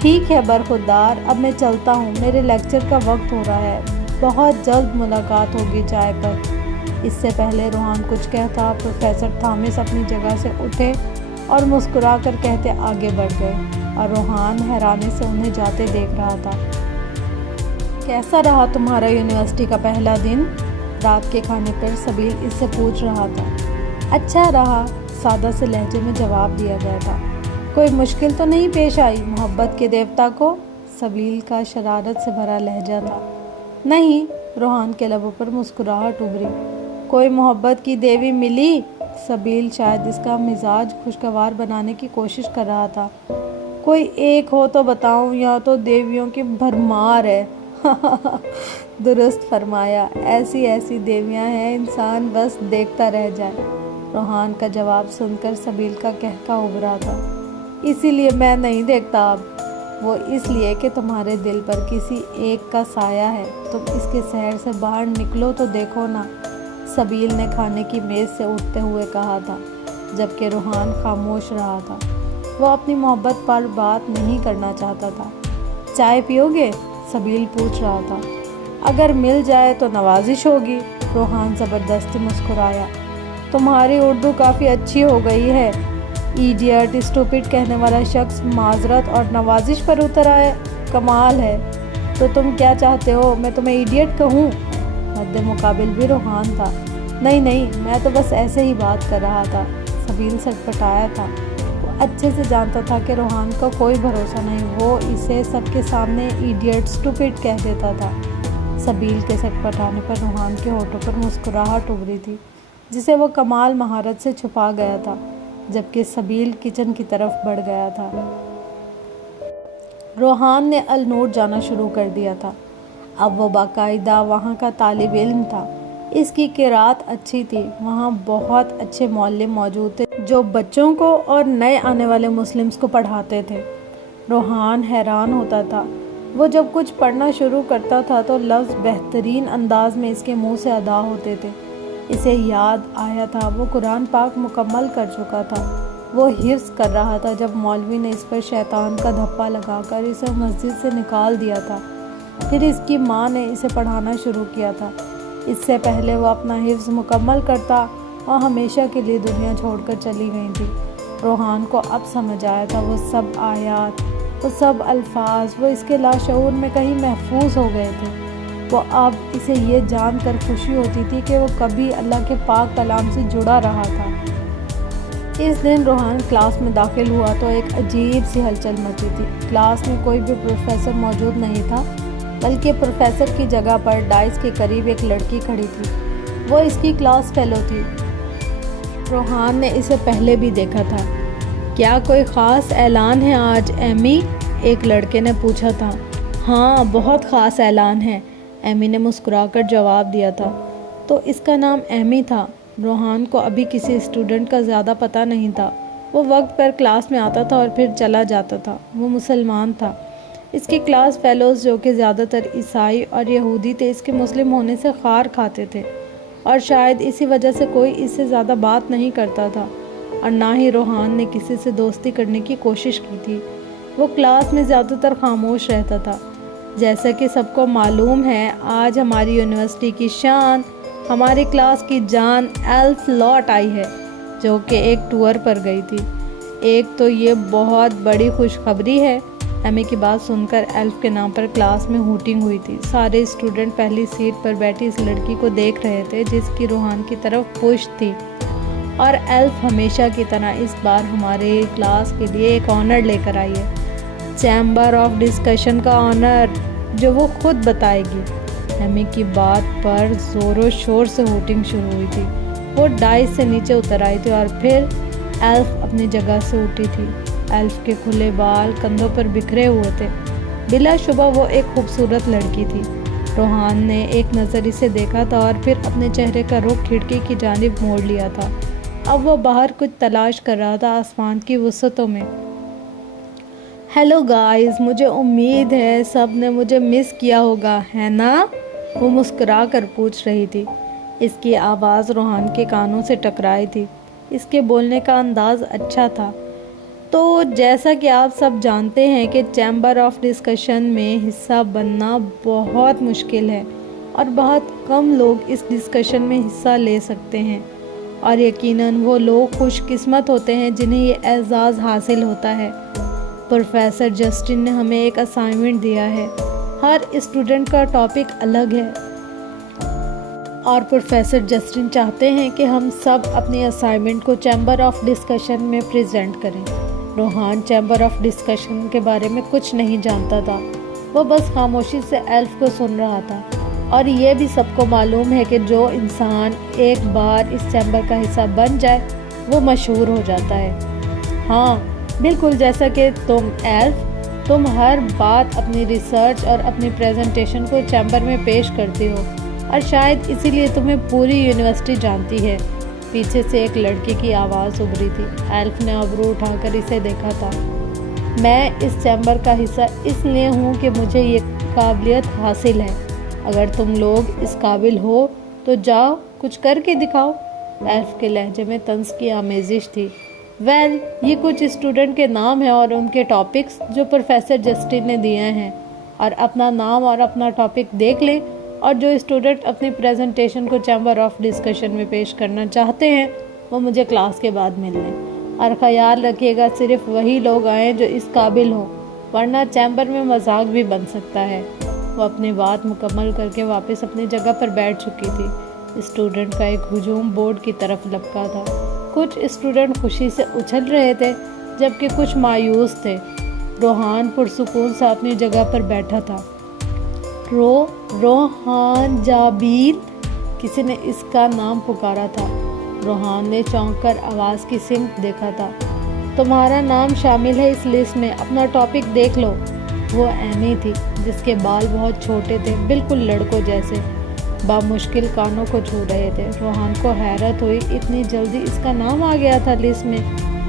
ٹھیک ہے برخوردار، اب میں چلتا ہوں، میرے لیکچر کا وقت ہو رہا ہے، بہت جلد ملاقات ہوگی چائے پر۔ اس سے پہلے روحان کچھ کہتا، پروفیسر تھامس اپنی جگہ سے اٹھے اور مسکرا کر کہتے آگے بڑھ گئے، اور روحان حیرانی سے انہیں جاتے دیکھ رہا تھا۔ کیسا رہا تمہارا یونیورسٹی کا پہلا دن؟ رات کے کھانے پر سبیل اس سے پوچھ رہا تھا۔ اچھا رہا، سادہ سے لہجے میں جواب دیا گیا تھا۔ کوئی مشکل تو نہیں پیش آئی محبت کے دیوتا کو؟ سبیل کا شرارت سے بھرا لہجہ تھا۔ نہیں، روحان کے لبوں پر مسکراہٹ ابھری۔ کوئی محبت کی دیوی ملی؟ سبیل شاید اس کا مزاج خوشگوار بنانے کی کوشش کر رہا تھا۔ کوئی ایک ہو تو بتاؤں، یہاں تو دیویوں کی بھرمار ہے۔ درست فرمایا، ایسی ایسی دیویاں ہیں انسان بس دیکھتا رہ جائے۔ روحان کا جواب سن کر سبیل کا قہقہ ابھرا تھا۔ اسی لیے میں نہیں دیکھتا اب، وہ اس لیے کہ تمہارے دل پر کسی ایک کا سایہ ہے۔ تم اس کے سحر سے باہر نکلو تو دیکھو نا، سبیل نے کھانے کی میز سے اٹھتے ہوئے کہا تھا، جبکہ روحان خاموش رہا تھا۔ وہ اپنی محبت پر بات نہیں کرنا چاہتا تھا۔ چائے پیو گے؟ سبیل پوچھ رہا تھا۔ اگر مل جائے تو نوازش ہوگی، روحان زبردستی مسکرایا۔ تمہاری اردو کافی اچھی ہو گئی ہے۔ ایڈیٹ، اسٹوپڈ کہنے والا شخص معذرت اور نوازش پر اتر آئے، کمال ہے۔ تو تم کیا چاہتے ہو، میں تمہیں ایڈیٹ کہوں؟ حد مقابل بھی روحان تھا۔ نہیں، میں تو بس ایسے ہی بات کر رہا تھا۔ سبیل سٹپٹایا تھا۔ وہ اچھے سے جانتا تھا کہ روحان کا کوئی بھروسہ نہیں، وہ اسے سب کے سامنے ایڈیٹ، اسٹوپڈ کہہ دیتا تھا۔ سبیل کے سٹپٹانے پر روحان کے ہونٹوں پر مسکراہٹ ابھری تھی، جسے وہ کمال مہارت سے چھپا گیا تھا، جبکہ سبیل کچن کی طرف بڑھ گیا تھا۔ روحان نے النور جانا شروع کر دیا تھا۔ اب وہ باقاعدہ وہاں کا طالب علم تھا۔ اس کی قرأت اچھی تھی۔ وہاں بہت اچھے معلم موجود تھے جو بچوں کو اور نئے آنے والے مسلمز کو پڑھاتے تھے۔ روحان حیران ہوتا تھا۔ وہ جب کچھ پڑھنا شروع کرتا تھا تو لفظ بہترین انداز میں اس کے منہ سے ادا ہوتے تھے۔ اسے یاد آیا تھا وہ قرآن پاک مکمل کر چکا تھا۔ وہ حفظ کر رہا تھا جب مولوی نے اس پر شیطان کا دھپا لگا کر اسے مسجد سے نکال دیا تھا۔ پھر اس کی ماں نے اسے پڑھانا شروع کیا تھا۔ اس سے پہلے وہ اپنا حفظ مکمل کرتا اور ہمیشہ کے لیے دنیا چھوڑ کر چلی گئی تھی۔ روحان کو اب سمجھ آیا تھا وہ سب آیات، وہ سب الفاظ، وہ اس کے لاشعور میں کہیں محفوظ ہو گئے تھے۔ وہ اب اسے یہ جان کر خوشی ہوتی تھی کہ وہ کبھی اللہ کے پاک کلام سے جڑا رہا تھا۔ اس دن روحان کلاس میں داخل ہوا تو ایک عجیب سی ہلچل مچی تھی۔ کلاس میں کوئی بھی پروفیسر موجود نہیں تھا، بلکہ پروفیسر کی جگہ پر ڈائس کے قریب ایک لڑکی کھڑی تھی۔ وہ اس کی کلاس فیلو تھی۔ روحان نے اسے پہلے بھی دیکھا تھا۔ کیا کوئی خاص اعلان ہے آج ایمی؟ ایک لڑکے نے پوچھا تھا۔ ہاں، بہت خاص اعلان ہے، ایمی نے مسکرا کر جواب دیا تھا۔ تو اس کا نام ایمی تھا۔ روحان کو ابھی کسی اسٹوڈنٹ کا زیادہ پتہ نہیں تھا۔ وہ وقت پر کلاس میں آتا تھا اور پھر چلا جاتا تھا۔ وہ مسلمان تھا۔ اس کی کلاس فیلوز جو کہ زیادہ تر عیسائی اور یہودی تھے، اس کے مسلم ہونے سے خار کھاتے تھے، اور شاید اسی وجہ سے کوئی اس سے زیادہ بات نہیں کرتا تھا، اور نہ ہی روحان نے کسی سے دوستی کرنے کی کوشش کی تھی۔ وہ کلاس میں زیادہ تر خاموش رہتا تھا۔ جیسا کہ سب کو معلوم ہے، آج ہماری یونیورسٹی کی شان، ہماری کلاس کی جان ایلف لوٹ آئی ہے، جو کہ ایک ٹور پر گئی تھی۔ ایک تو یہ بہت بڑی خوشخبری ہے۔ ایمی کی بات سن کر ایلف کے نام پر کلاس میں ہوٹنگ ہوئی تھی۔ سارے اسٹوڈنٹ پہلی سیٹ پر بیٹھی اس لڑکی کو دیکھ رہے تھے جس کی روحان کی طرف پشت تھی، اور ایلف ہمیشہ کی طرح اس بار ہمارے کلاس کے لیے ایک آنر لے کر آئی ہے، چیمبر آف ڈسکشن کا آنر، جو وہ خود بتائے گی۔ ایمی کی بات پر زور و شور سے ہوٹنگ شروع ہوئی تھی۔ وہ ڈائس سے نیچے اتر آئی تھی اور پھر ایلف اپنی جگہ سے اٹھی تھی۔ ایلف کے کھلے بال کندھوں پر بکھرے ہوئے تھے۔ بلا شبہ وہ ایک خوبصورت لڑکی تھی۔ روحان نے ایک نظر اسے دیکھا تھا اور پھر اپنے چہرے کا رخ کھڑکی کی جانب موڑ لیا تھا۔ اب وہ باہر کچھ تلاش کر رہا تھا آسمان کی وسعتوں میں۔ ہیلو گائز، مجھے امید ہے سب نے مجھے مس کیا ہوگا، ہے نا؟ وہ مسکرا کر پوچھ رہی تھی۔ اس کی آواز روحان کے کانوں سے ٹکرائی تھی۔ اس کے بولنے کا انداز اچھا تھا۔ تو جیسا کہ آپ سب جانتے ہیں کہ چیمبر آف ڈسکشن میں حصہ بننا بہت مشکل ہے اور بہت کم لوگ اس ڈسکشن میں حصہ لے سکتے ہیں، اور یقیناً وہ لوگ خوش قسمت ہوتے ہیں جنہیں یہ اعزاز حاصل ہوتا ہے۔ پروفیسر جسٹن نے ہمیں ایک اسائنمنٹ دیا ہے۔ ہر اسٹوڈنٹ کا ٹاپک الگ ہے اور پروفیسر جسٹن چاہتے ہیں کہ ہم سب اپنی اسائنمنٹ کو چیمبر آف ڈسکشن میں پریزنٹ کریں۔ روحان چیمبر آف ڈسکشن کے بارے میں کچھ نہیں جانتا تھا، وہ بس خاموشی سے ایلف کو سن رہا تھا، اور یہ بھی سب کو معلوم ہے کہ جو انسان ایک بار اس چیمبر کا حصہ بن جائے وہ مشہور ہو جاتا ہے۔ ہاں، بالکل جیسا کہ تم ایلف، تم ہر بات اپنی ریسرچ اور اپنی پریزنٹیشن کو چیمبر میں پیش کرتی ہو، اور شاید اسی لیے تمہیں پوری یونیورسٹی جانتی ہے۔ پیچھے سے ایک لڑکی کی آواز ابھری تھی۔ ایلف نے ابرو اٹھا کر اسے دیکھا تھا۔ میں اس چیمبر کا حصہ اس لیے ہوں کہ مجھے یہ قابلیت حاصل ہے۔ اگر تم لوگ اس قابل ہو تو جاؤ کچھ کر کے دکھاؤ۔ ایلف کے لہجے میں طنز کی آمیزش تھی۔ یہ کچھ اسٹوڈنٹ کے نام ہیں اور ان کے ٹاپکس جو پروفیسر جسٹن نے دیے ہیں، اور اپنا نام اور اپنا ٹاپک دیکھ لیں، اور جو اسٹوڈنٹ اپنی پریزنٹیشن کو چیمبر آف ڈسکشن میں پیش کرنا چاہتے ہیں وہ مجھے کلاس کے بعد مل لیں، اور خیال رکھیے گا صرف وہی لوگ آئیں جو اس قابل ہوں، ورنہ چیمبر میں مذاق بھی بن سکتا ہے۔ وہ اپنی بات مکمل کر کے واپس اپنی جگہ پر بیٹھ چکی تھی۔ اسٹوڈنٹ کا ایک ہجوم بورڈ کی طرف لپکا تھا۔ کچھ اسٹوڈنٹ خوشی سے اچھل رہے تھے جبکہ کچھ مایوس تھے۔ روحان پرسکون سے اپنی جگہ پر بیٹھا تھا۔ روحان جابیل، کسی نے اس کا نام پکارا تھا۔ روحان نے چونک کر آواز کی سمت دیکھا تھا۔ تمہارا نام شامل ہے اس لسٹ میں، اپنا ٹاپک دیکھ لو۔ وہ اینی تھی جس کے بال بہت چھوٹے تھے، بالکل لڑکوں جیسے، بامشکل کانوں کو چھو رہے تھے۔ روحان کو حیرت ہوئی، اتنی جلدی اس کا نام آ گیا تھا لسٹ میں۔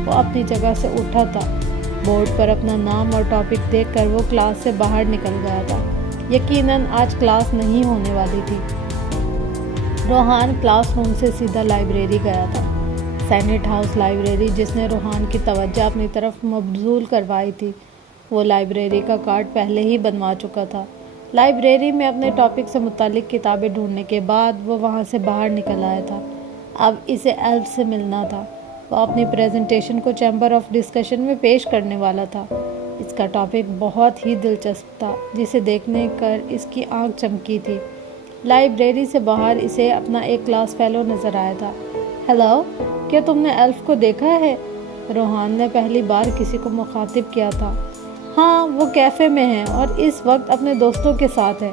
وہ اپنی جگہ سے اٹھا تھا۔ بورڈ پر اپنا نام اور ٹاپک دیکھ کر وہ کلاس سے باہر نکل گیا تھا۔ یقیناً آج کلاس نہیں ہونے والی تھی۔ روحان کلاس روم سے سیدھا لائبریری گیا تھا، سینٹ ہاؤس لائبریری، جس نے روحان کی توجہ اپنی طرف مبذول کروائی تھی۔ وہ لائبریری کا کارڈ پہلے ہی بنوا چکا تھا۔ لائبریری میں اپنے ٹاپک سے متعلق کتابیں ڈھونڈنے کے بعد وہ وہاں سے باہر نکل آیا تھا۔ اب اسے ایلف سے ملنا تھا۔ وہ اپنی پریزنٹیشن کو چیمبر آف ڈسکشن میں پیش کرنے والا تھا۔ اس کا ٹاپک بہت ہی دلچسپ تھا، جسے دیکھنے کر اس کی آنکھ چمکی تھی۔ لائبریری سے باہر اسے اپنا ایک کلاس فیلو نظر آیا تھا۔ ہیلو، کیا تم نے ایلف کو دیکھا ہے؟ روحان نے پہلی بار کسی کو مخاطب کیا تھا۔ ہاں، وہ کیفے میں ہے اور اس وقت اپنے دوستوں کے ساتھ ہے۔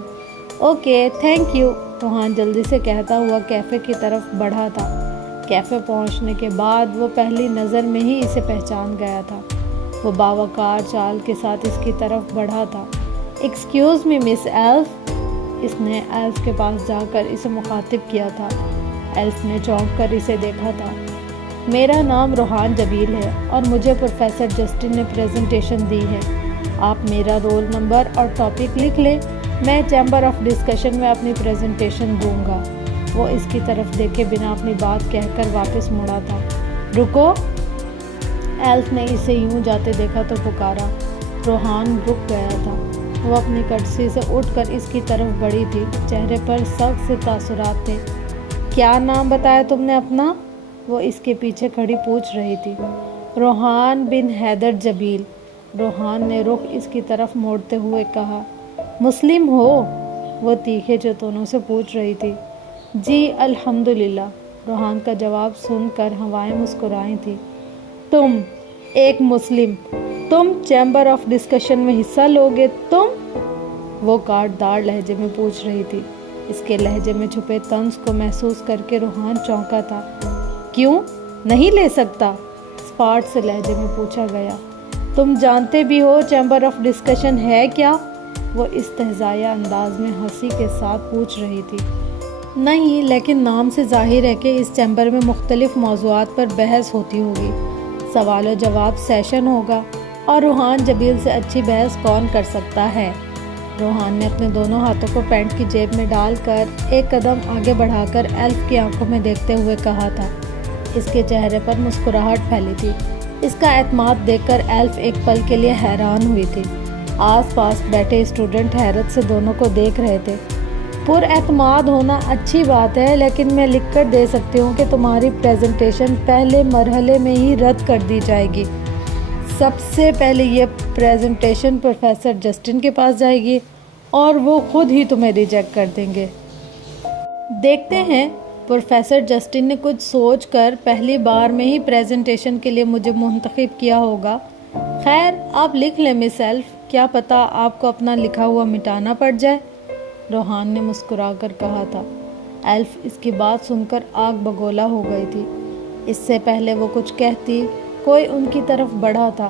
اوکے، تھینک یو، روحان جلدی سے کہتا ہوا کیفے کی طرف بڑھا تھا۔ کیفے پہنچنے کے بعد وہ پہلی نظر میں ہی اسے پہچان گیا تھا۔ وہ باوقار چال کے ساتھ اس کی طرف بڑھا تھا۔ ایکسکیوز می مس ایلف، اس نے ایلف کے پاس جا کر اسے مخاطب کیا تھا۔ ایلف نے چونک کر اسے دیکھا تھا۔ میرا نام روحان جبیل ہے اور مجھے پروفیسر جسٹن نے پریزنٹیشن دی ہے۔ آپ میرا رول نمبر اور ٹاپک لکھ لیں، میں چیمبر آف ڈسکشن میں اپنی پریزنٹیشن دوں گا۔ وہ اس کی طرف دیکھے بنا اپنی بات کہہ کر واپس مڑا تھا۔ رکو، ایلف نے اسے یوں جاتے دیکھا تو پکارا۔ روحان رک گیا تھا۔ وہ اپنی کرسی سے اٹھ کر اس کی طرف بڑھی تھی، چہرے پر سخت سے تاثرات تھے۔ کیا نام بتایا تم نے اپنا؟ وہ اس کے پیچھے کھڑی پوچھ رہی تھی۔ روحان بن حیدر جبیل، روحان نے رخ اس کی طرف موڑتے ہوئے کہا۔ مسلم ہو؟ وہ تیکھے چتونوں سے پوچھ رہی تھی۔ جی الحمدللہ، روحان کا جواب سن کر ہوائیں مسکرائی تھیں۔ تم ایک مسلم، تم چیمبر آف ڈسکشن میں حصہ لوگے؟ تم؟ وہ کاٹ دار لہجے میں پوچھ رہی تھی۔ اس کے لہجے میں چھپے طنز کو محسوس کر کے روحان چونکا تھا۔ کیوں نہیں لے سکتا؟ اسپاٹ سے لہجے میں پوچھا گیا۔ تم جانتے بھی ہو چیمبر آف ڈسکشن ہے کیا؟ وہ استہزائیہ انداز میں ہنسی کے ساتھ پوچھ رہی تھی۔ نہیں، لیکن نام سے ظاہر ہے کہ اس چیمبر میں مختلف موضوعات پر بحث ہوتی ہوگی، سوال و جواب سیشن ہوگا، اور روحان جبیل سے اچھی بحث کون کر سکتا ہے؟ روحان نے اپنے دونوں ہاتھوں کو پینٹ کی جیب میں ڈال کر ایک قدم آگے بڑھا کر ایلف کی آنکھوں میں دیکھتے ہوئے کہا تھا۔ اس کے چہرے پر مسکراہٹ پھیلی تھی۔ اس کا اعتماد دیکھ کر ایلف ایک پل کے لیے حیران ہوئی تھی۔ آس پاس بیٹھے اسٹوڈنٹ حیرت سے دونوں کو دیکھ رہے تھے۔ پر اعتماد ہونا اچھی بات ہے، لیکن میں لکھ کر دے سکتی ہوں کہ تمہاری پریزنٹیشن پہلے مرحلے میں ہی رد کر دی جائے گی۔ سب سے پہلے یہ پریزنٹیشن پروفیسر جسٹن کے پاس جائے گی اور وہ خود ہی تمہیں ریجیکٹ کر دیں گے۔ دیکھتے ہیں۔ پروفیسر جسٹن نے کچھ سوچ کر پہلی بار میں ہی پریزنٹیشن کے لیے مجھے منتخب کیا ہوگا۔ خیر، آپ لکھ لیں مس ایلف، کیا پتہ آپ کو اپنا لکھا ہوا مٹانا پڑ جائے، روحان نے مسکرا کر کہا تھا۔ ایلف اس کی بات سن کر آگ بگولا ہو گئی تھی۔ اس سے پہلے وہ کچھ کہتی، کوئی ان کی طرف بڑھا تھا۔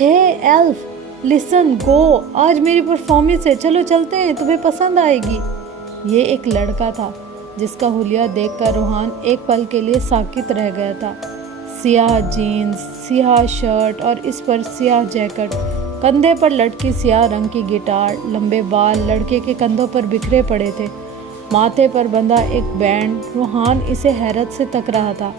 ہے ایلف، لسن، گو، آج میری پرفارمنس ہے، چلو چلتے ہیں، تمہیں پسند آئے گی۔ یہ ایک لڑکا تھا جس کا حلیہ دیکھ کر روحان ایک پل کے لیے ساکت رہ گیا تھا۔ سیاہ جینز، سیاہ شرٹ اور اس پر سیاہ جیکٹ، کندھے پر لٹکی سیاہ رنگ کی گٹار، لمبے بال لڑکے کے کندھوں پر بکھرے پڑے تھے، ماتھے پر بندھا ایک بینڈ۔ روحان اسے حیرت سے تک رہا تھا۔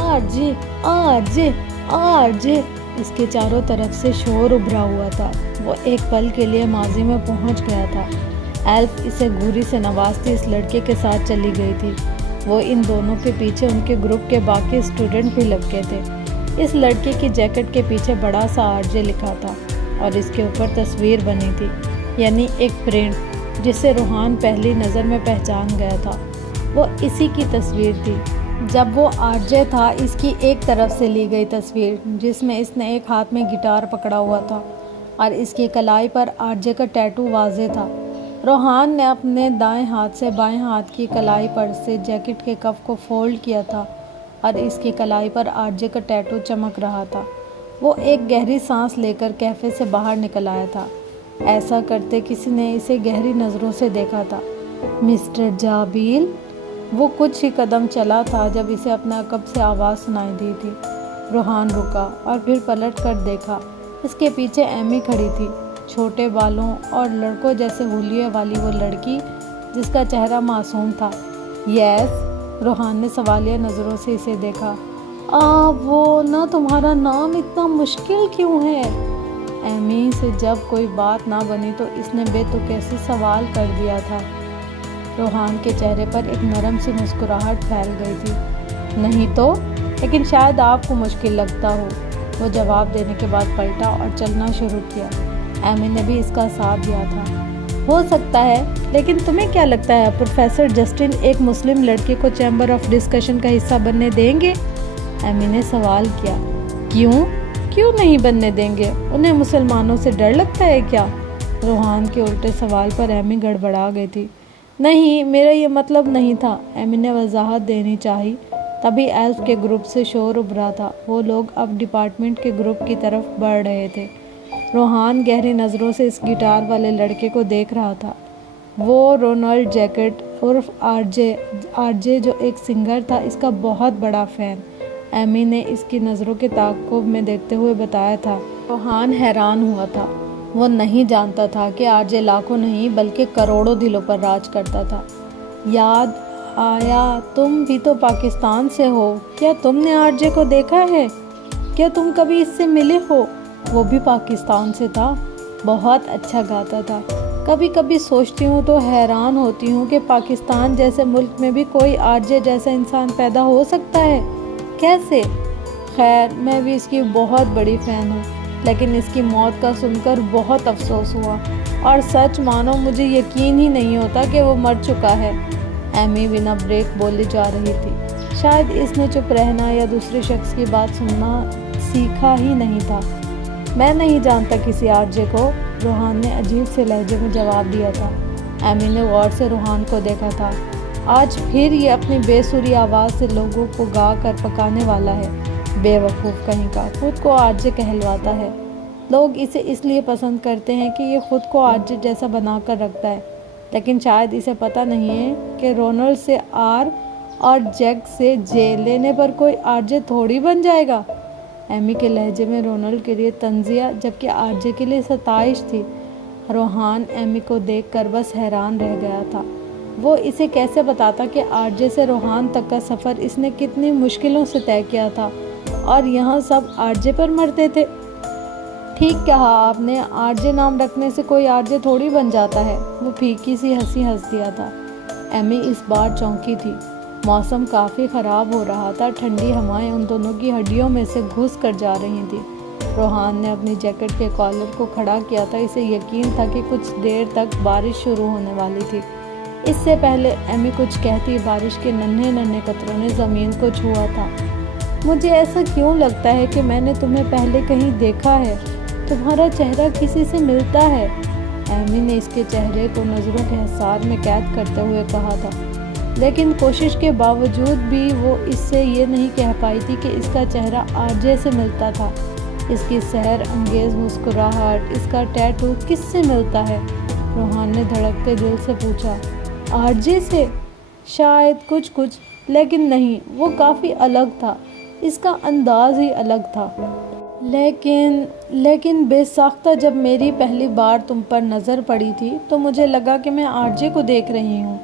آرجے، آرجے، آرجے، اس کے چاروں طرف سے شور ابھرا ہوا تھا۔ وہ ایک پل کے لیے ماضی میں پہنچ گیا تھا۔ ایلف اسے گھوری سے نوازتی اس لڑکے کے ساتھ چلی گئی تھی۔ وہ ان دونوں کے پیچھے ان کے گروپ کے باقی اسٹوڈنٹ بھی لپکے تھے۔ اس لڑکے کی جیکٹ کے پیچھے بڑا سا آرجے لکھا تھا اور اس کے اوپر تصویر بنی تھی، یعنی ایک پرنٹ جسے روحان پہلی نظر میں پہچان گیا تھا۔ وہ اسی کی تصویر تھی۔ جب وہ آرجے تھا، اس کی ایک طرف سے لی گئی تصویر جس میں اس نے ایک ہاتھ میں گٹار پکڑا ہوا تھا اور اس کی کلائی پر آرجے کا ٹیٹو واضح تھا۔ روحان نے اپنے دائیں ہاتھ سے بائیں ہاتھ کی کلائی پر سے جیکٹ کے کف کو فولڈ کیا تھا اور اس کی کلائی پر آرجے کا ٹیٹو چمک رہا تھا۔ وہ ایک گہری سانس لے کر کیفے سے باہر نکل آیا تھا۔ ایسا کرتے کسی نے اسے گہری نظروں سے دیکھا تھا۔ مسٹر جابیل، وہ کچھ ہی قدم چلا تھا جب اسے اپنے عقب سے آواز سنائی دی تھی۔ روحان رکا اور پھر پلٹ کر دیکھا۔ اس کے پیچھے ایمی کھڑی تھی، چھوٹے بالوں اور لڑکوں جیسے حلیے والی وہ لڑکی جس کا چہرہ معصوم تھا۔ یس، روحان نے سوالیہ نظروں سے اسے دیکھا۔ وہ نہ، تمہارا نام اتنا مشکل کیوں ہے؟ ایمی سے جب کوئی بات نہ بنی تو اس نے بے تکے سے سوال کر دیا تھا۔ روحان کے چہرے پر ایک نرم سی مسکراہٹ پھیل گئی تھی۔ نہیں تو، لیکن شاید آپ کو مشکل لگتا ہو، وہ جواب دینے کے بعد پلٹا اور چلنا شروع کیا۔ ایمی نے بھی اس کا ساتھ دیا تھا۔ ہو سکتا ہے، لیکن تمہیں کیا لگتا ہے پروفیسر جسٹن ایک مسلم لڑکے کو چیمبر آف ڈسکشن کا حصہ بننے دیں گے؟ ایمی نے سوال کیا۔ کیوں نہیں بننے دیں گے؟ انہیں مسلمانوں سے ڈر لگتا ہے کیا؟ روحان کے الٹے سوال پر ایمی گڑبڑا گئی تھی۔ نہیں، میرا یہ مطلب نہیں تھا، ایمی نے وضاحت دینی چاہی۔ تبھی ایلف کے گروپ سے شور ابھرا تھا۔ وہ لوگ اب ڈپارٹمنٹ کے گروپ کی طرف بڑھ رہے تھے۔ روحان گہری نظروں سے اس گٹار والے لڑکے کو دیکھ رہا تھا۔ وہ رونلڈ جیکٹ عرف آرجے جو ایک سنگر تھا، اس کا بہت بڑا فین، ایمی نے اس کی نظروں کے تعاقب میں دیکھتے ہوئے بتایا تھا۔ روحان حیران ہوا تھا۔ وہ نہیں جانتا تھا کہ آرجے لاکھوں نہیں بلکہ کروڑوں دلوں پر راج کرتا تھا۔ یاد آیا، تم بھی تو پاکستان سے ہو، کیا تم نے آرجے کو دیکھا ہے؟ کیا تم کبھی اس سے ملے ہو؟ وہ بھی پاکستان سے تھا، بہت اچھا گاتا تھا۔ کبھی کبھی سوچتی ہوں تو حیران ہوتی ہوں کہ پاکستان جیسے ملک میں بھی کوئی آرجے جیسا انسان پیدا ہو سکتا ہے، کیسے؟ خیر، میں بھی اس کی بہت بڑی فین ہوں، لیکن اس کی موت کا سن کر بہت افسوس ہوا، اور سچ مانو مجھے یقین ہی نہیں ہوتا کہ وہ مر چکا ہے۔ ایمی بنا بریک بولی جا رہی تھی۔ شاید اس نے چپ رہنا یا دوسرے شخص کی بات سننا سیکھا ہی نہیں تھا۔ میں نہیں جانتا کسی آرجے کو، روحان نے عجیب سے لہجے میں جواب دیا تھا۔ ایمی نے غور سے روحان کو دیکھا تھا۔ آج پھر یہ اپنی بے سری آواز سے لوگوں کو گا کر پکانے والا ہے۔ بے وقوف کہیں کا، خود کو آرجے کہلواتا ہے۔ لوگ اسے اس لیے پسند کرتے ہیں کہ یہ خود کو آرجے جیسا بنا کر رکھتا ہے، لیکن شاید اسے پتہ نہیں ہے کہ رونلڈ سے آر اور جیک سے جے لینے پر کوئی آرجے تھوڑی بن جائے گا۔ ایمی کے لہجے میں رونلڈ کے لیے تنزیہ جبکہ آرجے کے لیے ستائش تھی۔ روحان ایمی کو دیکھ کر بس حیران رہ گیا تھا۔ وہ اسے کیسے بتاتا کہ آرجے سے روحان تک کا سفر اس نے کتنی مشکلوں سے طے کیا تھا، اور یہاں سب آرجے پر مرتے تھے۔ ٹھیک کہا آپ نے، آرجے نام رکھنے سے کوئی آرجے تھوڑی بن جاتا ہے۔ وہ پھیکی سی ہنسی ہنس دیا تھا۔ ایمی اس بار چونکی تھی۔ موسم کافی خراب ہو رہا تھا، ٹھنڈی ہوائیں ان دونوں کی ہڈیوں میں سے گھس کر جا رہی تھیں۔ روحان نے اپنی جیکٹ کے کالر کو کھڑا کیا تھا، اسے یقین تھا کہ کچھ دیر تک بارش شروع ہونے والی تھی۔ اس سے پہلے ایمی کچھ کہتی بارش کے ننھے ننھے قطروں نے زمین کو چھوا تھا۔ مجھے ایسا کیوں لگتا ہے کہ میں نے تمہیں پہلے کہیں دیکھا ہے، تمہارا چہرہ کسی سے ملتا ہے۔ ایمی نے اس کے چہرے کو نظروں کے حصار میں قید کرتے ہوئے کہا تھا، لیکن کوشش کے باوجود بھی وہ اس سے یہ نہیں کہہ پائی تھی کہ اس کا چہرہ آرجے سے ملتا تھا۔ اس کی سحر انگیز مسکراہٹ، اس کا ٹیٹو کس سے ملتا ہے؟ روحان نے دھڑکتے دل سے پوچھا۔ آرجے سے؟ شاید کچھ، لیکن نہیں، وہ کافی الگ تھا، اس کا انداز ہی الگ تھا۔ لیکن بے ساختہ جب میری پہلی بار تم پر نظر پڑی تھی تو مجھے لگا کہ میں آرجے کو دیکھ رہی ہوں۔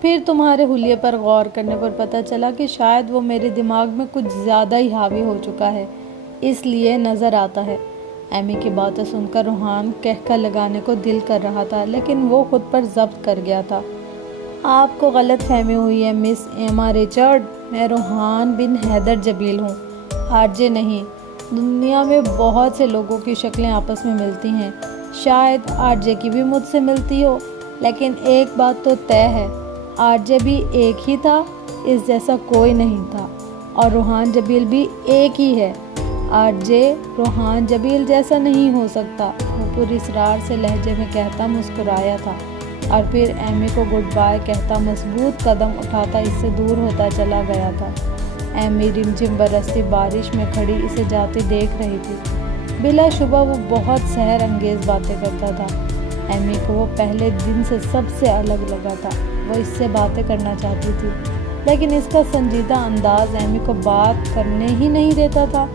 پھر تمہارے حلیے پر غور کرنے پر پتہ چلا کہ شاید وہ میرے دماغ میں کچھ زیادہ ہی حاوی ہو چکا ہے، اس لیے نظر آتا ہے۔ ایمی کی باتیں سن کر روحان کہکہ لگانے کو دل کر رہا تھا، لیکن وہ خود پر ضبط کر گیا تھا۔ آپ کو غلط فہمی ہوئی ہے مس ایما ریچرڈ، میں روحان بن حیدر جبیل ہوں، آرجے نہیں۔ دنیا میں بہت سے لوگوں کی شکلیں آپس میں ملتی ہیں، شاید آرجے کی بھی مجھ سے ملتی ہو، لیکن ایک بات تو طے ہے، آرجے بھی ایک ہی تھا، اس جیسا کوئی نہیں تھا، اور روحان جبیل بھی ایک ہی ہے۔ آرجے روحان جبیل جیسا نہیں ہو سکتا، وہ پراسرار سے لہجے میں کہتا مسکرایا تھا، اور پھر ایمی کو گڈ بائے کہتا مضبوط قدم اٹھاتا اس سے دور ہوتا چلا گیا تھا۔ ایمی رمجھم برستی بارش میں کھڑی اسے جاتی دیکھ رہی تھی۔ بلا شبہ وہ بہت سحر انگیز باتیں کرتا تھا۔ ایمی کو وہ پہلے دن سے سب سے الگ لگا تھا، وہ اس سے باتیں کرنا چاہتی تھی، لیکن اس کا سنجیدہ انداز ایمی کو بات کرنے ہی نہیں دیتا تھا۔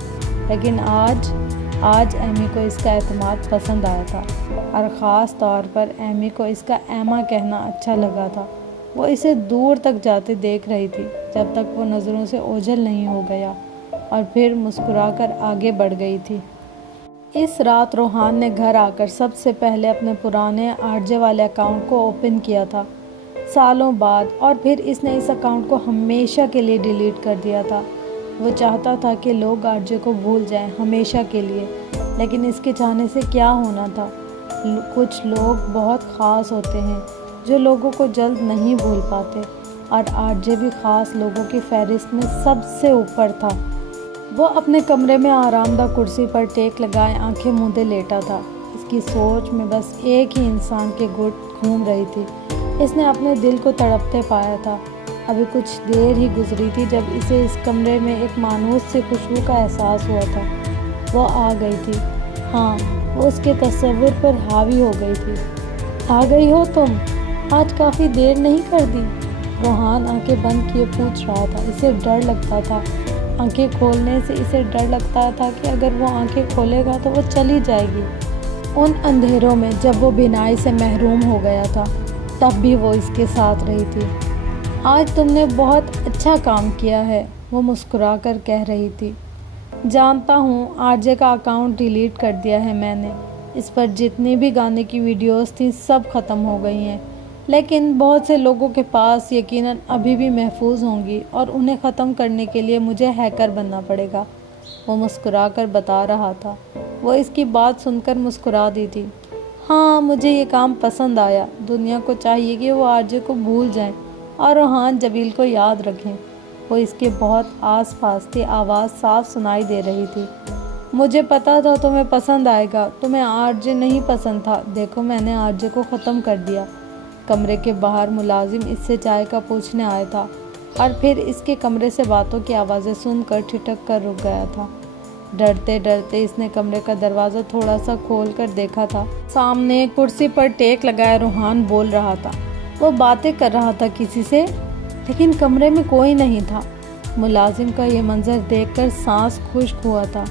لیکن آج ایمی کو اس کا اعتماد پسند آیا تھا، اور خاص طور پر ایمی کو اس کا ایما کہنا اچھا لگا تھا۔ وہ اسے دور تک جاتے دیکھ رہی تھی جب تک وہ نظروں سے اوجھل نہیں ہو گیا، اور پھر مسکرا کر آگے بڑھ گئی تھی۔ اس رات روحان نے گھر آ کر سب سے پہلے اپنے پرانے آرجے والے اکاؤنٹ کو اوپن کیا تھا، سالوں بعد، اور پھر اس نے اس اکاؤنٹ کو ہمیشہ کے لیے ڈیلیٹ کر دیا تھا۔ وہ چاہتا تھا کہ لوگ آرجے کو بھول جائیں ہمیشہ کے لیے، لیکن اس کے چاہنے سے کیا ہونا تھا؟ کچھ لوگ بہت خاص ہوتے ہیں جو لوگوں کو جلد نہیں بھول پاتے، اور آرجے بھی خاص لوگوں کی فہرست میں سب سے اوپر تھا۔ وہ اپنے کمرے میں آرام دہ کرسی پر ٹیک لگائے آنکھیں موندے لیٹا تھا۔ اس کی سوچ میں بس ایک ہی انسان کی گٹ گھوم رہی تھی۔ اس نے اپنے دل کو تڑپتے پایا تھا۔ ابھی کچھ دیر ہی گزری تھی جب اسے اس کمرے میں ایک مانوس سی خوشبو کا احساس ہوا تھا۔ وہ آ گئی تھی، ہاں، وہ اس کے تصور پر حاوی ہو گئی تھی۔ آ گئی ہو تم؟ آج کافی دیر نہیں کر دی؟ روحان آنکھیں بند کیے پوچھ رہا تھا۔ اسے ڈر لگتا تھا، آنکھیں کھولنے سے اسے ڈر لگتا تھا کہ اگر وہ آنکھیں کھولے گا تو وہ چلی جائے گی۔ ان اندھیروں میں جب وہ بینائی سے محروم ہو گیا تھا تب بھی وہ اس کے ساتھ رہی تھی۔ آج تم نے بہت اچھا کام کیا ہے، وہ مسکرا کر کہہ رہی تھی۔ جانتا ہوں، آرجے کا اکاؤنٹ ڈیلیٹ کر دیا ہے میں نے، اس پر جتنی بھی گانے کی ویڈیوز تھیں سب ختم ہو گئی ہیں، لیکن بہت سے لوگوں کے پاس یقیناً ابھی بھی محفوظ ہوں گی، اور انہیں ختم کرنے کے لیے مجھے ہیکر بننا پڑے گا، وہ مسکرا کر بتا رہا تھا۔ وہ اس کی بات سن کر مسکرا دی تھی۔ ہاں، مجھے یہ کام پسند آیا۔ دنیا کو چاہیے کہ وہ آرجے کو بھول جائیں اور روحان جبیل کو یاد رکھیں۔ وہ اس کے بہت آس پاس تھی، آواز صاف سنائی دے رہی تھی۔ مجھے پتا تھا تمہیں پسند آئے گا، تمہیں آرجے نہیں پسند تھا، دیکھو میں نے آرجے کو ختم کر دیا۔ کمرے کے باہر ملازم اس سے چائے کا پوچھنے آیا تھا، اور پھر اس کے کمرے سے باتوں کی آوازیں سن کر ٹھٹک کر رک گیا تھا۔ ڈرتے ڈرتے اس نے کمرے کا دروازہ تھوڑا سا کھول کر دیکھا تھا۔ سامنے کرسی پر ٹیک لگائے روحان بول رہا تھا، وہ باتیں کر رہا تھا کسی سے، لیکن کمرے میں کوئی نہیں تھا۔ ملازم کا یہ منظر دیکھ کر سانس خشک ہوا تھا۔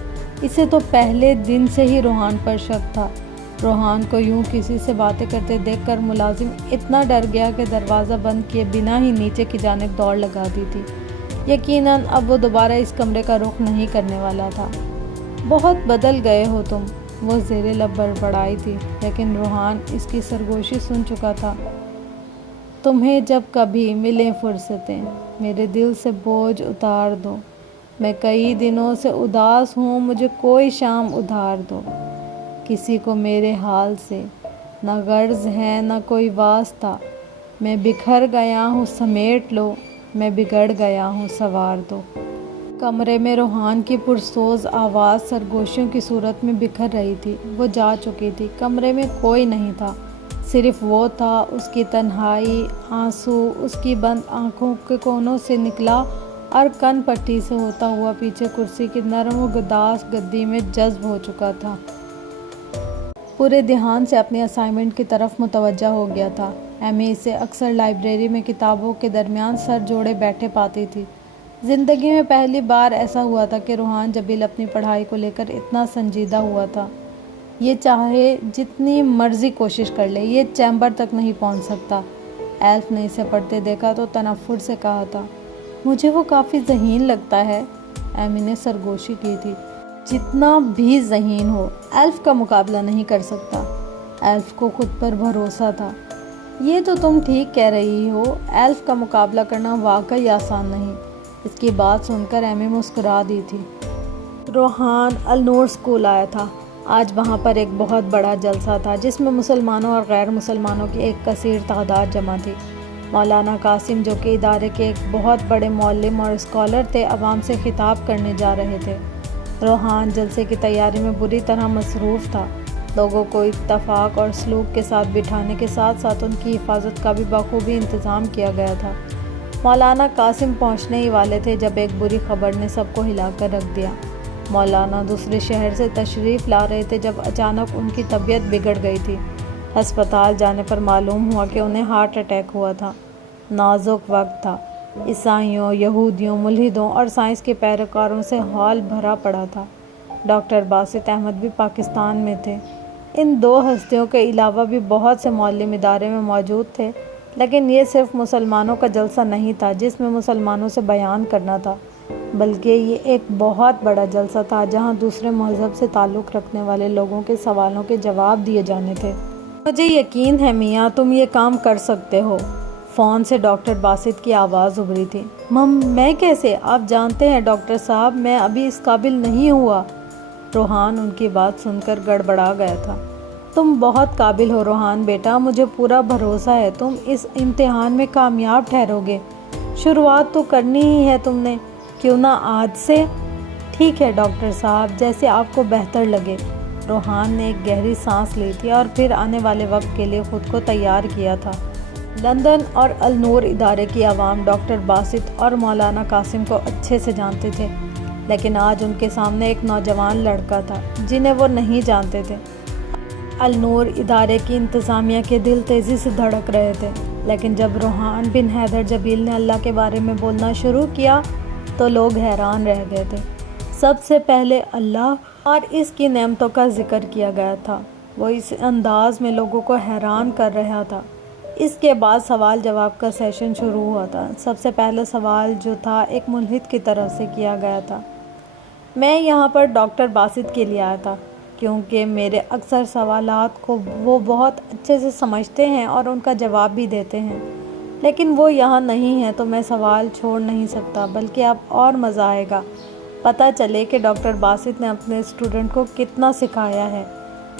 اسے تو پہلے دن سے ہی روحان پر شک تھا۔ روحان کو یوں کسی سے باتیں کرتے دیکھ کر ملازم اتنا ڈر گیا کہ دروازہ بند کیے بنا ہی نیچے کی جانب دوڑ لگا دی تھی۔ یقیناً اب وہ دوبارہ اس کمرے کا رخ نہیں کرنے والا تھا۔ بہت بدل گئے ہو تم، وہ زیر لب بڑبڑائی تھی، لیکن روحان اس کی سرگوشی سن چکا تھا۔ تمہیں جب کبھی ملیں فرصتیں، میرے دل سے بوجھ اتار دو، میں کئی دنوں سے اداس ہوں، مجھے کوئی شام ادھار دو۔ کسی کو میرے حال سے نہ غرض ہے نہ کوئی واسطہ، میں بکھر گیا ہوں سمیٹ لو، میں بگڑ گیا ہوں سنوار دو۔ کمرے میں روحان کی پرسوز آواز سرگوشیوں کی صورت میں بکھر رہی تھی۔ وہ جا چکی تھی، کمرے میں کوئی نہیں تھا، صرف وہ تھا، اس کی تنہائی۔ آنسو اس کی بند آنکھوں کے کونوں سے نکلا اور کن پٹی سے ہوتا ہوا پیچھے کرسی کی نرم و گداس گدی میں جذب ہو چکا تھا۔ پورے دھیان سے اپنی اسائنمنٹ کی طرف متوجہ ہو گیا تھا۔ ایمی اسے اکثر لائبریری میں کتابوں کے درمیان سر جوڑے بیٹھے پاتی تھی۔ زندگی میں پہلی بار ایسا ہوا تھا کہ روحان جبیل اپنی پڑھائی کو لے کر اتنا سنجیدہ ہوا تھا۔ یہ چاہے جتنی مرضی کوشش کر لے، یہ چیمبر تک نہیں پہنچ سکتا۔ ایلف نے اسے پڑھتے دیکھا تو تنفر سے کہا تھا، مجھے وہ کافی ذہین لگتا ہے۔ ایمی نے سرگوشی کی تھی، جتنا بھی ذہین ہو، ایلف کا مقابلہ نہیں کر سکتا۔ ایلف کو خود پر بھروسہ تھا۔ یہ تو تم ٹھیک کہہ رہی ہو، ایلف کا مقابلہ کرنا واقعی آسان نہیں۔ اس کی بات سن کر ایمی مسکرا دی تھی۔ روحان النور اسکول آیا تھا۔ آج وہاں پر ایک بہت بڑا جلسہ تھا جس میں مسلمانوں اور غیر مسلمانوں کی ایک کثیر تعداد جمع تھی۔ مولانا قاسم، جو کہ ادارے کے ایک بہت بڑے معلم اور اسکالر تھے، عوام سے خطاب کرنے جا رہے تھے۔ روحان جلسے کی تیاری میں بری طرح مصروف تھا۔ لوگوں کو اتفاق اور سلوک کے ساتھ بٹھانے کے ساتھ ساتھ ان کی حفاظت کا بھی بخوبی انتظام کیا گیا تھا۔ مولانا قاسم پہنچنے ہی والے تھے جب ایک بری خبر نے سب کو ہلا کر رکھ دیا۔ مولانا دوسرے شہر سے تشریف لا رہے تھے جب اچانک ان کی طبیعت بگڑ گئی تھی۔ ہسپتال جانے پر معلوم ہوا کہ انہیں ہارٹ اٹیک ہوا تھا۔ نازک وقت تھا۔ عیسائیوں، یہودیوں، ملحدوں اور سائنس کے پیروکاروں سے ہال بھرا پڑا تھا۔ ڈاکٹر باسط احمد بھی پاکستان میں تھے۔ ان دو ہستیوں کے علاوہ بھی بہت سے معلم ادارے میں موجود تھے، لیکن یہ صرف مسلمانوں کا جلسہ نہیں تھا جس میں مسلمانوں سے بیان کرنا تھا، بلکہ یہ ایک بہت بڑا جلسہ تھا جہاں دوسرے مذہب سے تعلق رکھنے والے لوگوں کے سوالوں کے جواب دیے جانے تھے۔ مجھے یقین ہے میاں، تم یہ کام کر سکتے ہو۔ فون سے ڈاکٹر باسط کی آواز ابھری تھی۔ میں کیسے؟ آپ جانتے ہیں ڈاکٹر صاحب، میں ابھی اس قابل نہیں ہوا۔ روحان ان کی بات سن کر گڑبڑا گیا تھا۔ تم بہت قابل ہو روحان بیٹا، مجھے پورا بھروسہ ہے تم اس امتحان میں کامیاب ٹھہرو گے۔ شروعات تو کرنی ہی ہے تم نے، کیوں نہ آج سے؟ ٹھیک ہے ڈاکٹر صاحب، جیسے آپ کو بہتر لگے۔ روحان نے ایک گہری سانس لی تھی اور پھر آنے والے وقت کے لیے خود کو تیار کیا تھا۔ لندن اور النور ادارے کی عوام ڈاکٹر باسط اور مولانا قاسم کو اچھے سے جانتے تھے، لیکن آج ان کے سامنے ایک نوجوان لڑکا تھا جنہیں وہ نہیں جانتے تھے۔ النور ادارے کی انتظامیہ کے دل تیزی سے دھڑک رہے تھے، لیکن جب روحان بن حیدر جبیل نے اللہ کے بارے میں بولنا شروع کیا تو لوگ حیران رہ گئے تھے۔ سب سے پہلے اللہ اور اس کی نعمتوں کا ذکر کیا گیا تھا۔ وہ اس انداز میں لوگوں کو حیران کر رہا تھا۔ اس کے بعد سوال جواب کا سیشن شروع ہوا تھا۔ سب سے پہلا سوال جو تھا ایک ملحد کی طرف سے کیا گیا تھا۔ میں یہاں پر ڈاکٹر باسط کے لیے آیا تھا کیونکہ میرے اکثر سوالات کو وہ بہت اچھے سے سمجھتے ہیں اور ان کا جواب بھی دیتے ہیں، لیکن وہ یہاں نہیں ہیں تو میں سوال چھوڑ نہیں سکتا، بلکہ اب اور مزہ آئے گا پتہ چلے کہ ڈاکٹر باسط نے اپنے اسٹوڈنٹ کو کتنا سکھایا ہے۔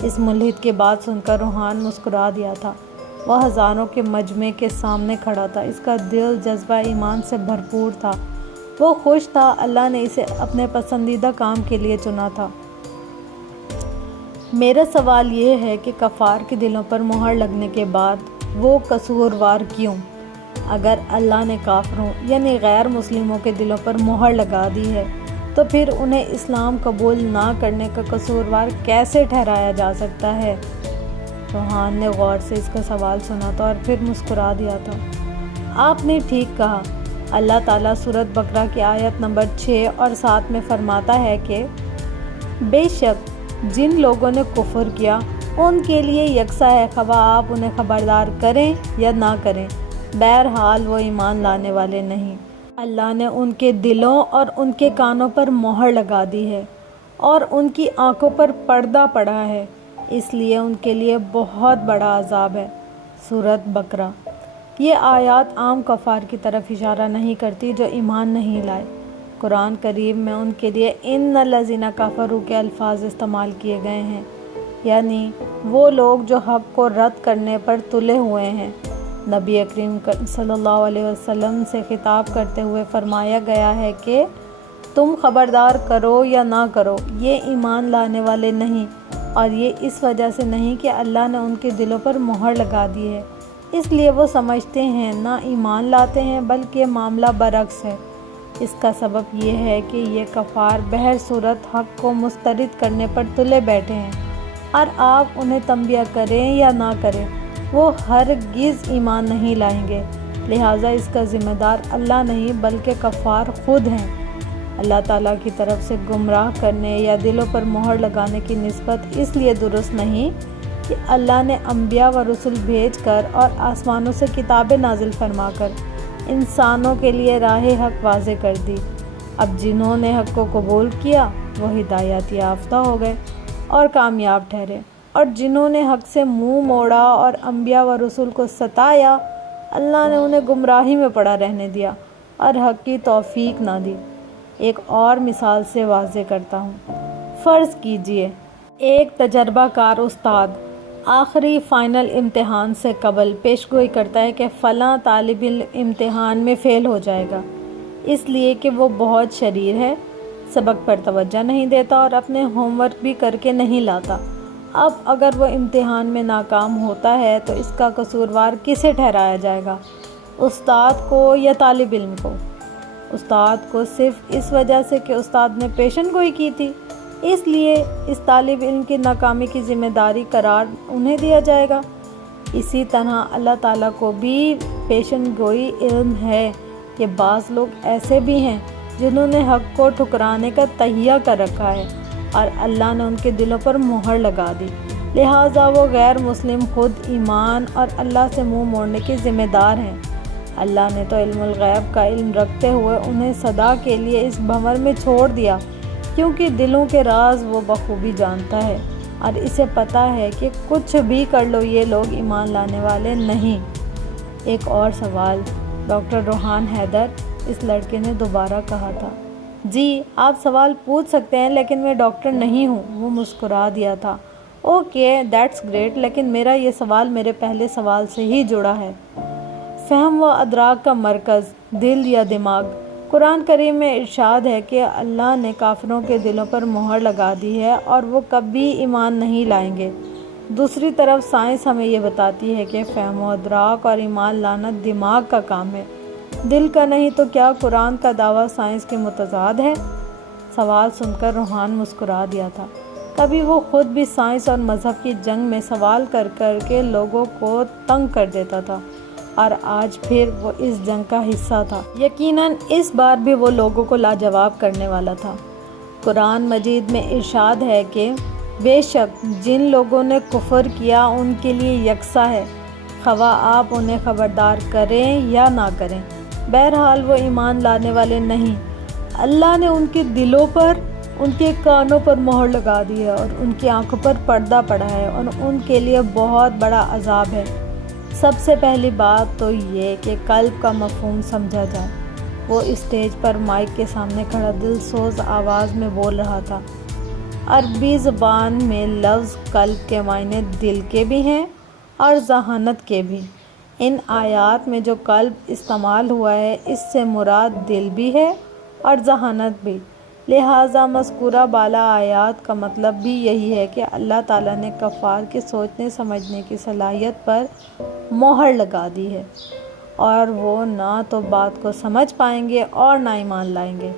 اس ملحد کی بات سن کر روحان مسکرا دیا تھا۔ وہ ہزاروں کے مجمع کے سامنے کھڑا تھا، اس کا دل جذبہ ایمان سے بھرپور تھا۔ وہ خوش تھا، اللہ نے اسے اپنے پسندیدہ کام کے لیے چنا تھا۔ میرا سوال یہ ہے کہ کفار کے دلوں پر مہر لگنے کے بعد وہ قصوروار کیوں؟ اگر اللہ نے کافروں یعنی غیر مسلموں کے دلوں پر مہر لگا دی ہے تو پھر انہیں اسلام قبول نہ کرنے کا قصوروار کیسے ٹھہرایا جا سکتا ہے؟ روحان نے غور سے اس کا سوال سنا تھا اور پھر مسکرا دیا تھا۔ آپ نے ٹھیک کہا۔ اللہ تعالیٰ سورۃ بقرہ کی آیت نمبر 6 اور 7 میں فرماتا ہے کہ بے شک جن لوگوں نے کفر کیا ان کے لیے یکساں ہے، خواہ آپ انہیں خبردار کریں یا نہ کریں، بہرحال وہ ایمان لانے والے نہیں۔ اللہ نے ان کے دلوں اور ان کے کانوں پر مہر لگا دی ہے اور ان کی آنکھوں پر پردہ پڑا ہے، اس لیے ان کے لیے بہت بڑا عذاب ہے۔ سورۃ بقرہ۔ یہ آیات عام کفار کی طرف اشارہ نہیں کرتی جو ایمان نہیں لائے۔ قرآن کریم میں ان کے لیے ان الذین کفروا کے الفاظ استعمال کیے گئے ہیں، یعنی وہ لوگ جو حق کو رد کرنے پر تلے ہوئے ہیں۔ نبی کریم صلی اللہ علیہ وسلم سے خطاب کرتے ہوئے فرمایا گیا ہے کہ تم خبردار کرو یا نہ کرو، یہ ایمان لانے والے نہیں، اور یہ اس وجہ سے نہیں کہ اللہ نے ان کے دلوں پر مہر لگا دی ہے، اس لیے وہ سمجھتے ہیں نہ ایمان لاتے ہیں، بلکہ معاملہ برعکس ہے۔ اس کا سبب یہ ہے کہ یہ کفار بہر صورت حق کو مسترد کرنے پر تلے بیٹھے ہیں، اور آپ انہیں تنبیہ کریں یا نہ کریں، وہ ہرگز ایمان نہیں لائیں گے۔ لہٰذا اس کا ذمہ دار اللہ نہیں بلکہ کفار خود ہیں۔ اللہ تعالیٰ کی طرف سے گمراہ کرنے یا دلوں پر مہر لگانے کی نسبت اس لیے درست نہیں کہ اللہ نے انبیاء و رسول بھیج کر اور آسمانوں سے کتابیں نازل فرما کر انسانوں کے لیے راہ حق واضح کر دی۔ اب جنہوں نے حق کو قبول کیا وہ ہدایت یافتہ ہو گئے اور کامیاب ٹھہرے، اور جنہوں نے حق سے منہ موڑا اور انبیاء و رسول کو ستایا، اللہ نے انہیں گمراہی میں پڑا رہنے دیا اور حق کی توفیق نہ دی۔ ایک اور مثال سے واضح کرتا ہوں۔ فرض کیجئے ایک تجربہ کار استاد آخری فائنل امتحان سے قبل پیشگوئی کرتا ہے کہ فلاں طالب علم امتحان میں فیل ہو جائے گا، اس لیے کہ وہ بہت شریر ہے، سبق پر توجہ نہیں دیتا اور اپنے ہوم ورک بھی کر کے نہیں لاتا۔ اب اگر وہ امتحان میں ناکام ہوتا ہے تو اس کا قصوروار کسے ٹھہرایا جائے گا، استاد کو یا طالب علم کو؟ استاد کو صرف اس وجہ سے کہ استاد نے پیشن گوئی کی تھی، اس لیے اس طالب علم کی ناکامی کی ذمہ داری قرار انہیں دیا جائے گا۔ اسی طرح اللہ تعالیٰ کو بھی پیشن گوئی علم ہے کہ بعض لوگ ایسے بھی ہیں جنہوں نے حق کو ٹھکرانے کا تہیہ کر رکھا ہے اور اللہ نے ان کے دلوں پر مہر لگا دی، لہٰذا وہ غیر مسلم خود ایمان اور اللہ سے منہ موڑنے کے ذمہ دار ہیں۔ اللہ نے تو علم الغیب کا علم رکھتے ہوئے انہیں سدا کے لیے اس بھنور میں چھوڑ دیا، کیونکہ دلوں کے راز وہ بخوبی جانتا ہے اور اسے پتہ ہے کہ کچھ بھی کر لو یہ لوگ ایمان لانے والے نہیں۔ ایک اور سوال، ڈاکٹر روحان حیدر، اس لڑکے نے دوبارہ کہا تھا۔ جی آپ سوال پوچھ سکتے ہیں لیکن میں ڈاکٹر نہیں ہوں، وہ مسکرا دیا تھا۔ اوکے دیٹس گریٹ، لیکن میرا یہ سوال میرے پہلے سوال سے ہی جڑا ہے۔ فہم و ادراک کا مرکز دل یا دماغ؟ قرآن کریم میں ارشاد ہے کہ اللہ نے کافروں کے دلوں پر مہر لگا دی ہے اور وہ کبھی ایمان نہیں لائیں گے۔ دوسری طرف سائنس ہمیں یہ بتاتی ہے کہ فہم و ادراک اور ایمان لانا دماغ کا کام ہے، دل کا نہیں، تو کیا قرآن کا دعویٰ سائنس کے متضاد ہے؟ سوال سن کر روحان مسکرا دیا تھا۔ کبھی وہ خود بھی سائنس اور مذہب کی جنگ میں سوال کر کر کے لوگوں کو تنگ کر دیتا تھا، اور آج پھر وہ اس جنگ کا حصہ تھا۔ یقیناً اس بار بھی وہ لوگوں کو لاجواب کرنے والا تھا۔ قرآن مجید میں ارشاد ہے کہ بے شک جن لوگوں نے کفر کیا ان کے لیے یکساں ہے، خواہ آپ انہیں خبردار کریں یا نہ کریں، بہرحال وہ ایمان لانے والے نہیں۔ اللہ نے ان کے دلوں پر، ان کے کانوں پر مہر لگا دی ہے اور ان کی آنکھوں پر پردہ پڑا ہے، اور ان کے لیے بہت بڑا عذاب ہے۔ سب سے پہلی بات تو یہ کہ قلب کا مفہوم سمجھا جائے۔ وہ اسٹیج پر مائک کے سامنے کھڑا دل سوز آواز میں بول رہا تھا۔ عربی زبان میں لفظ قلب کے معنی دل کے بھی ہیں اور ذہانت کے بھی۔ ان آیات میں جو قلب استعمال ہوا ہے اس سے مراد دل بھی ہے اور ذہانت بھی، لہٰذا مذکورہ بالا آیات کا مطلب بھی یہی ہے کہ اللہ تعالیٰ نے کفار کے سوچنے سمجھنے کی صلاحیت پر مہر لگا دی ہے، اور وہ نہ تو بات کو سمجھ پائیں گے اور نہ ایمان لائیں گے۔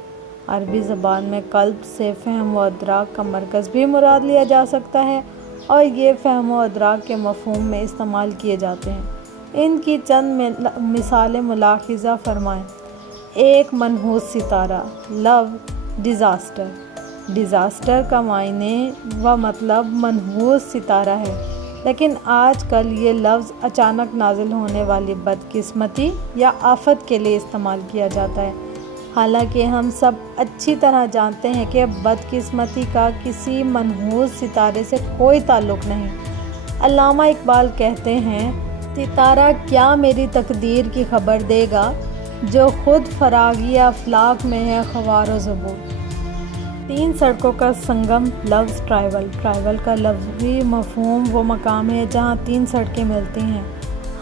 عربی زبان میں قلب سے فہم و ادراک کا مرکز بھی مراد لیا جا سکتا ہے، اور یہ فہم و ادراک کے مفہوم میں استعمال کیے جاتے ہیں۔ ان کی چند مثالیں ملاحظہ فرمائیں۔ ایک منحوس ستارہ، لفظ ڈیزاسٹر۔ ڈیزاسٹر کا معنی و مطلب منحوس ستارہ ہے، لیکن آج کل یہ لفظ اچانک نازل ہونے والی بدقسمتی یا آفت کے لیے استعمال کیا جاتا ہے، حالانکہ ہم سب اچھی طرح جانتے ہیں کہ بدقسمتی کا کسی منحوس ستارے سے کوئی تعلق نہیں۔ علامہ اقبال کہتے ہیں، ستارہ کیا میری تقدیر کی خبر دے گا، جو خود فراغی افلاک میں ہے خوار و زبور۔ 3 سڑکوں کا سنگم لفظ ٹرائیول۔ ٹرائیول کا لفظی مفہوم وہ مقام ہے جہاں 3 سڑکیں ملتی ہیں۔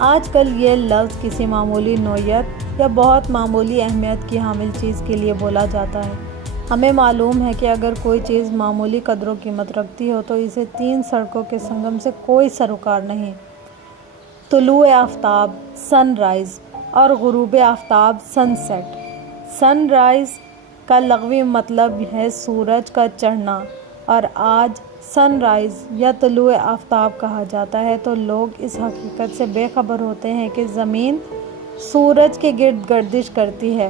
آج کل یہ لفظ کسی معمولی نوعیت یا بہت معمولی اہمیت کی حامل چیز کے لیے بولا جاتا ہے۔ ہمیں معلوم ہے کہ اگر کوئی چیز معمولی قدر و قیمت رکھتی ہو تو اسے 3 سڑکوں کے سنگم سے کوئی سروکار نہیں۔ طلوع آفتاب سن رائز اور غروب آفتاب سن سیٹ۔ سن رائز کا لغوی مطلب ہے سورج کا چڑھنا، اور آج سن رائز یا طلوع آفتاب کہا جاتا ہے تو لوگ اس حقیقت سے بے خبر ہوتے ہیں کہ زمین سورج کے گرد گردش کرتی ہے۔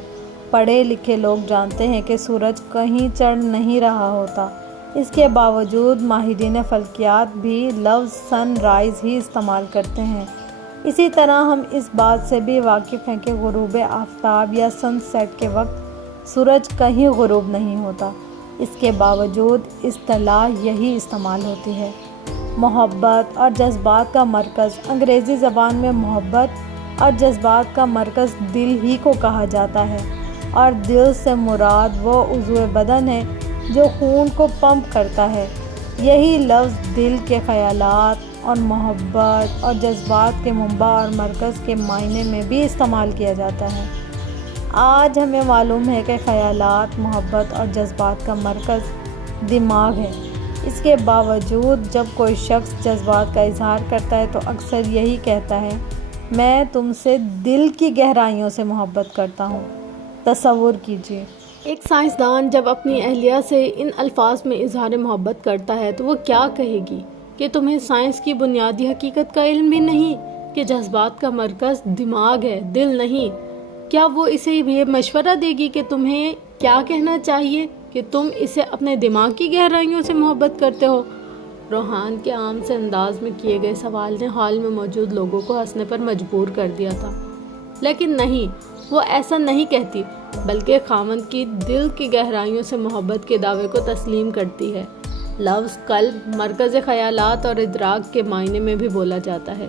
پڑھے لکھے لوگ جانتے ہیں کہ سورج کہیں چڑھ نہیں رہا ہوتا، اس کے باوجود ماہرین فلکیات بھی لفظ سن رائز ہی استعمال کرتے ہیں۔ اسی طرح ہم اس بات سے بھی واقف ہیں کہ غروب آفتاب یا سن سیٹ کے وقت سورج کہیں غروب نہیں ہوتا، اس کے باوجود اصطلاح یہی استعمال ہوتی ہے۔ محبت اور جذبات کا مرکز۔ انگریزی زبان میں محبت اور جذبات کا مرکز دل ہی کو کہا جاتا ہے، اور دل سے مراد وہ عضو بدن ہے جو خون کو پمپ کرتا ہے۔ یہی لفظ دل کے خیالات اور محبت اور جذبات کے منبع اور مرکز کے معنی میں بھی استعمال کیا جاتا ہے۔ آج ہمیں معلوم ہے کہ خیالات، محبت اور جذبات کا مرکز دماغ ہے۔ اس کے باوجود جب کوئی شخص جذبات کا اظہار کرتا ہے تو اکثر یہی کہتا ہے، میں تم سے دل کی گہرائیوں سے محبت کرتا ہوں۔ تصور کیجیے، ایک سائنسدان جب اپنی اہلیہ سے ان الفاظ میں اظہار محبت کرتا ہے تو وہ کیا کہے گی کہ تمہیں سائنس کی بنیادی حقیقت کا علم بھی نہیں کہ جذبات کا مرکز دماغ ہے، دل نہیں؟ کیا وہ اسے یہ مشورہ دے گی کہ تمہیں کیا کہنا چاہیے کہ تم اسے اپنے دماغ کی گہرائیوں سے محبت کرتے ہو؟ روحان کے عام سے انداز میں کیے گئے سوال نے حال میں موجود لوگوں کو ہنسنے پر مجبور کر دیا تھا، لیکن نہیں، وہ ایسا نہیں کہتی، بلکہ خاوند کی دل کی گہرائیوں سے محبت کے دعوے کو تسلیم کرتی ہے۔ لفظ قلب مرکز خیالات اور ادراک کے معنی میں بھی بولا جاتا ہے۔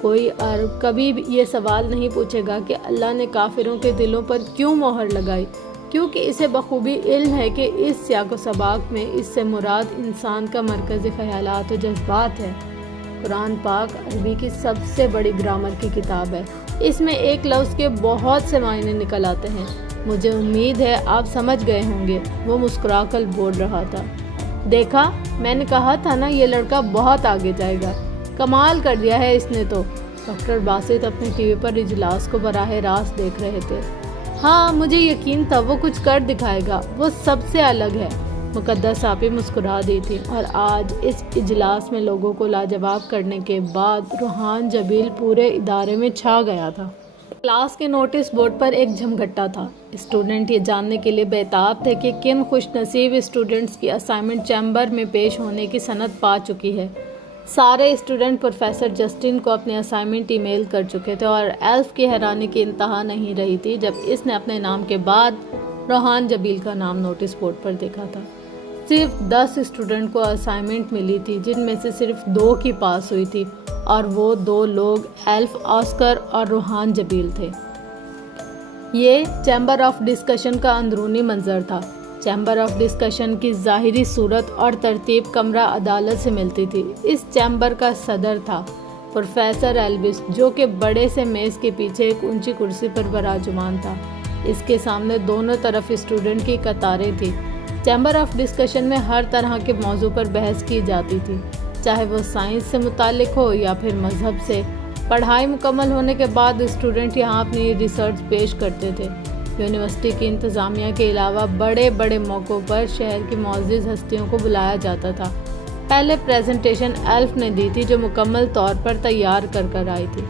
کوئی عرب کبھی بھی یہ سوال نہیں پوچھے گا کہ اللہ نے کافروں کے دلوں پر کیوں مہر لگائی، کیونکہ اسے بخوبی علم ہے کہ اس سیاق و سباق میں اس سے مراد انسان کا مرکز خیالات و جذبات ہے۔ قرآن پاک عربی کی سب سے بڑی گرامر کی کتاب ہے۔ اس میں ایک لفظ کے بہت سے معنی نکل آتے ہیں۔ مجھے امید ہے آپ سمجھ گئے ہوں گے، وہ مسکرا کر بول رہا تھا۔ دیکھا، میں نے کہا تھا نا، یہ لڑکا بہت آگے جائے گا، کمال کر دیا ہے اس نے تو۔ ڈاکٹر باسط اپنے ٹی وی پر اجلاس کو براہ راست دیکھ رہے تھے۔ ہاں، مجھے یقین تھا وہ کچھ کر دکھائے گا، وہ سب سے الگ ہے۔ مقدس آپی مسکرا دی تھی، اور آج اس اجلاس میں لوگوں کو لاجواب کرنے کے بعد روحان جبیل پورے ادارے میں چھا گیا تھا۔ کلاس کے نوٹس بورڈ پر ایک جھمگھٹا تھا۔ اسٹوڈنٹ یہ جاننے کے لیے بےتاب تھے کہ کن خوش نصیب اسٹوڈنٹس کی اسائنمنٹ چیمبر میں پیش ہونے کی سند پا چکی ہے۔ سارے اسٹوڈنٹ پروفیسر جسٹن کو اپنے اسائنمنٹ ای میل کر چکے تھے، اور ایلف کی حیرانی کی انتہا نہیں رہی تھی جب اس نے اپنے نام کے بعد روحان جبیل کا نام نوٹس بورڈ پر دیکھا تھا۔ صرف 10 اسٹوڈنٹ کو اسائنمنٹ ملی تھی، جن میں سے صرف 2 کی پاس ہوئی تھی، اور وہ 2 لوگ ایلف آسکر اور روحان جبیل تھے۔ یہ چیمبر آف ڈسکشن کا اندرونی منظر تھا۔ چیمبر آف ڈسکشن کی ظاہری صورت اور ترتیب کمرہ عدالت سے ملتی تھی۔ اس چیمبر کا صدر تھا پروفیسر ایلوس، جو کہ بڑے سے میز کے پیچھے ایک اونچی کرسی پر براجمان تھا۔ اس کے سامنے دونوں طرف اسٹوڈنٹ کی قطاریں تھیں۔ چیمبر آف ڈسکشن میں ہر طرح کے موضوع پر بحث کی جاتی تھی، چاہے وہ سائنس سے متعلق ہو یا پھر مذہب سے۔ پڑھائی مکمل ہونے کے بعد اسٹوڈنٹ یہاں اپنی ریسرچ پیش کرتے تھے۔ یونیورسٹی کی انتظامیہ کے علاوہ بڑے بڑے موقعوں پر شہر کی معزز ہستیوں کو بلایا جاتا تھا۔ پہلے پریزنٹیشن ایلف نے دی تھی، جو مکمل طور پر تیار کر آئی تھی،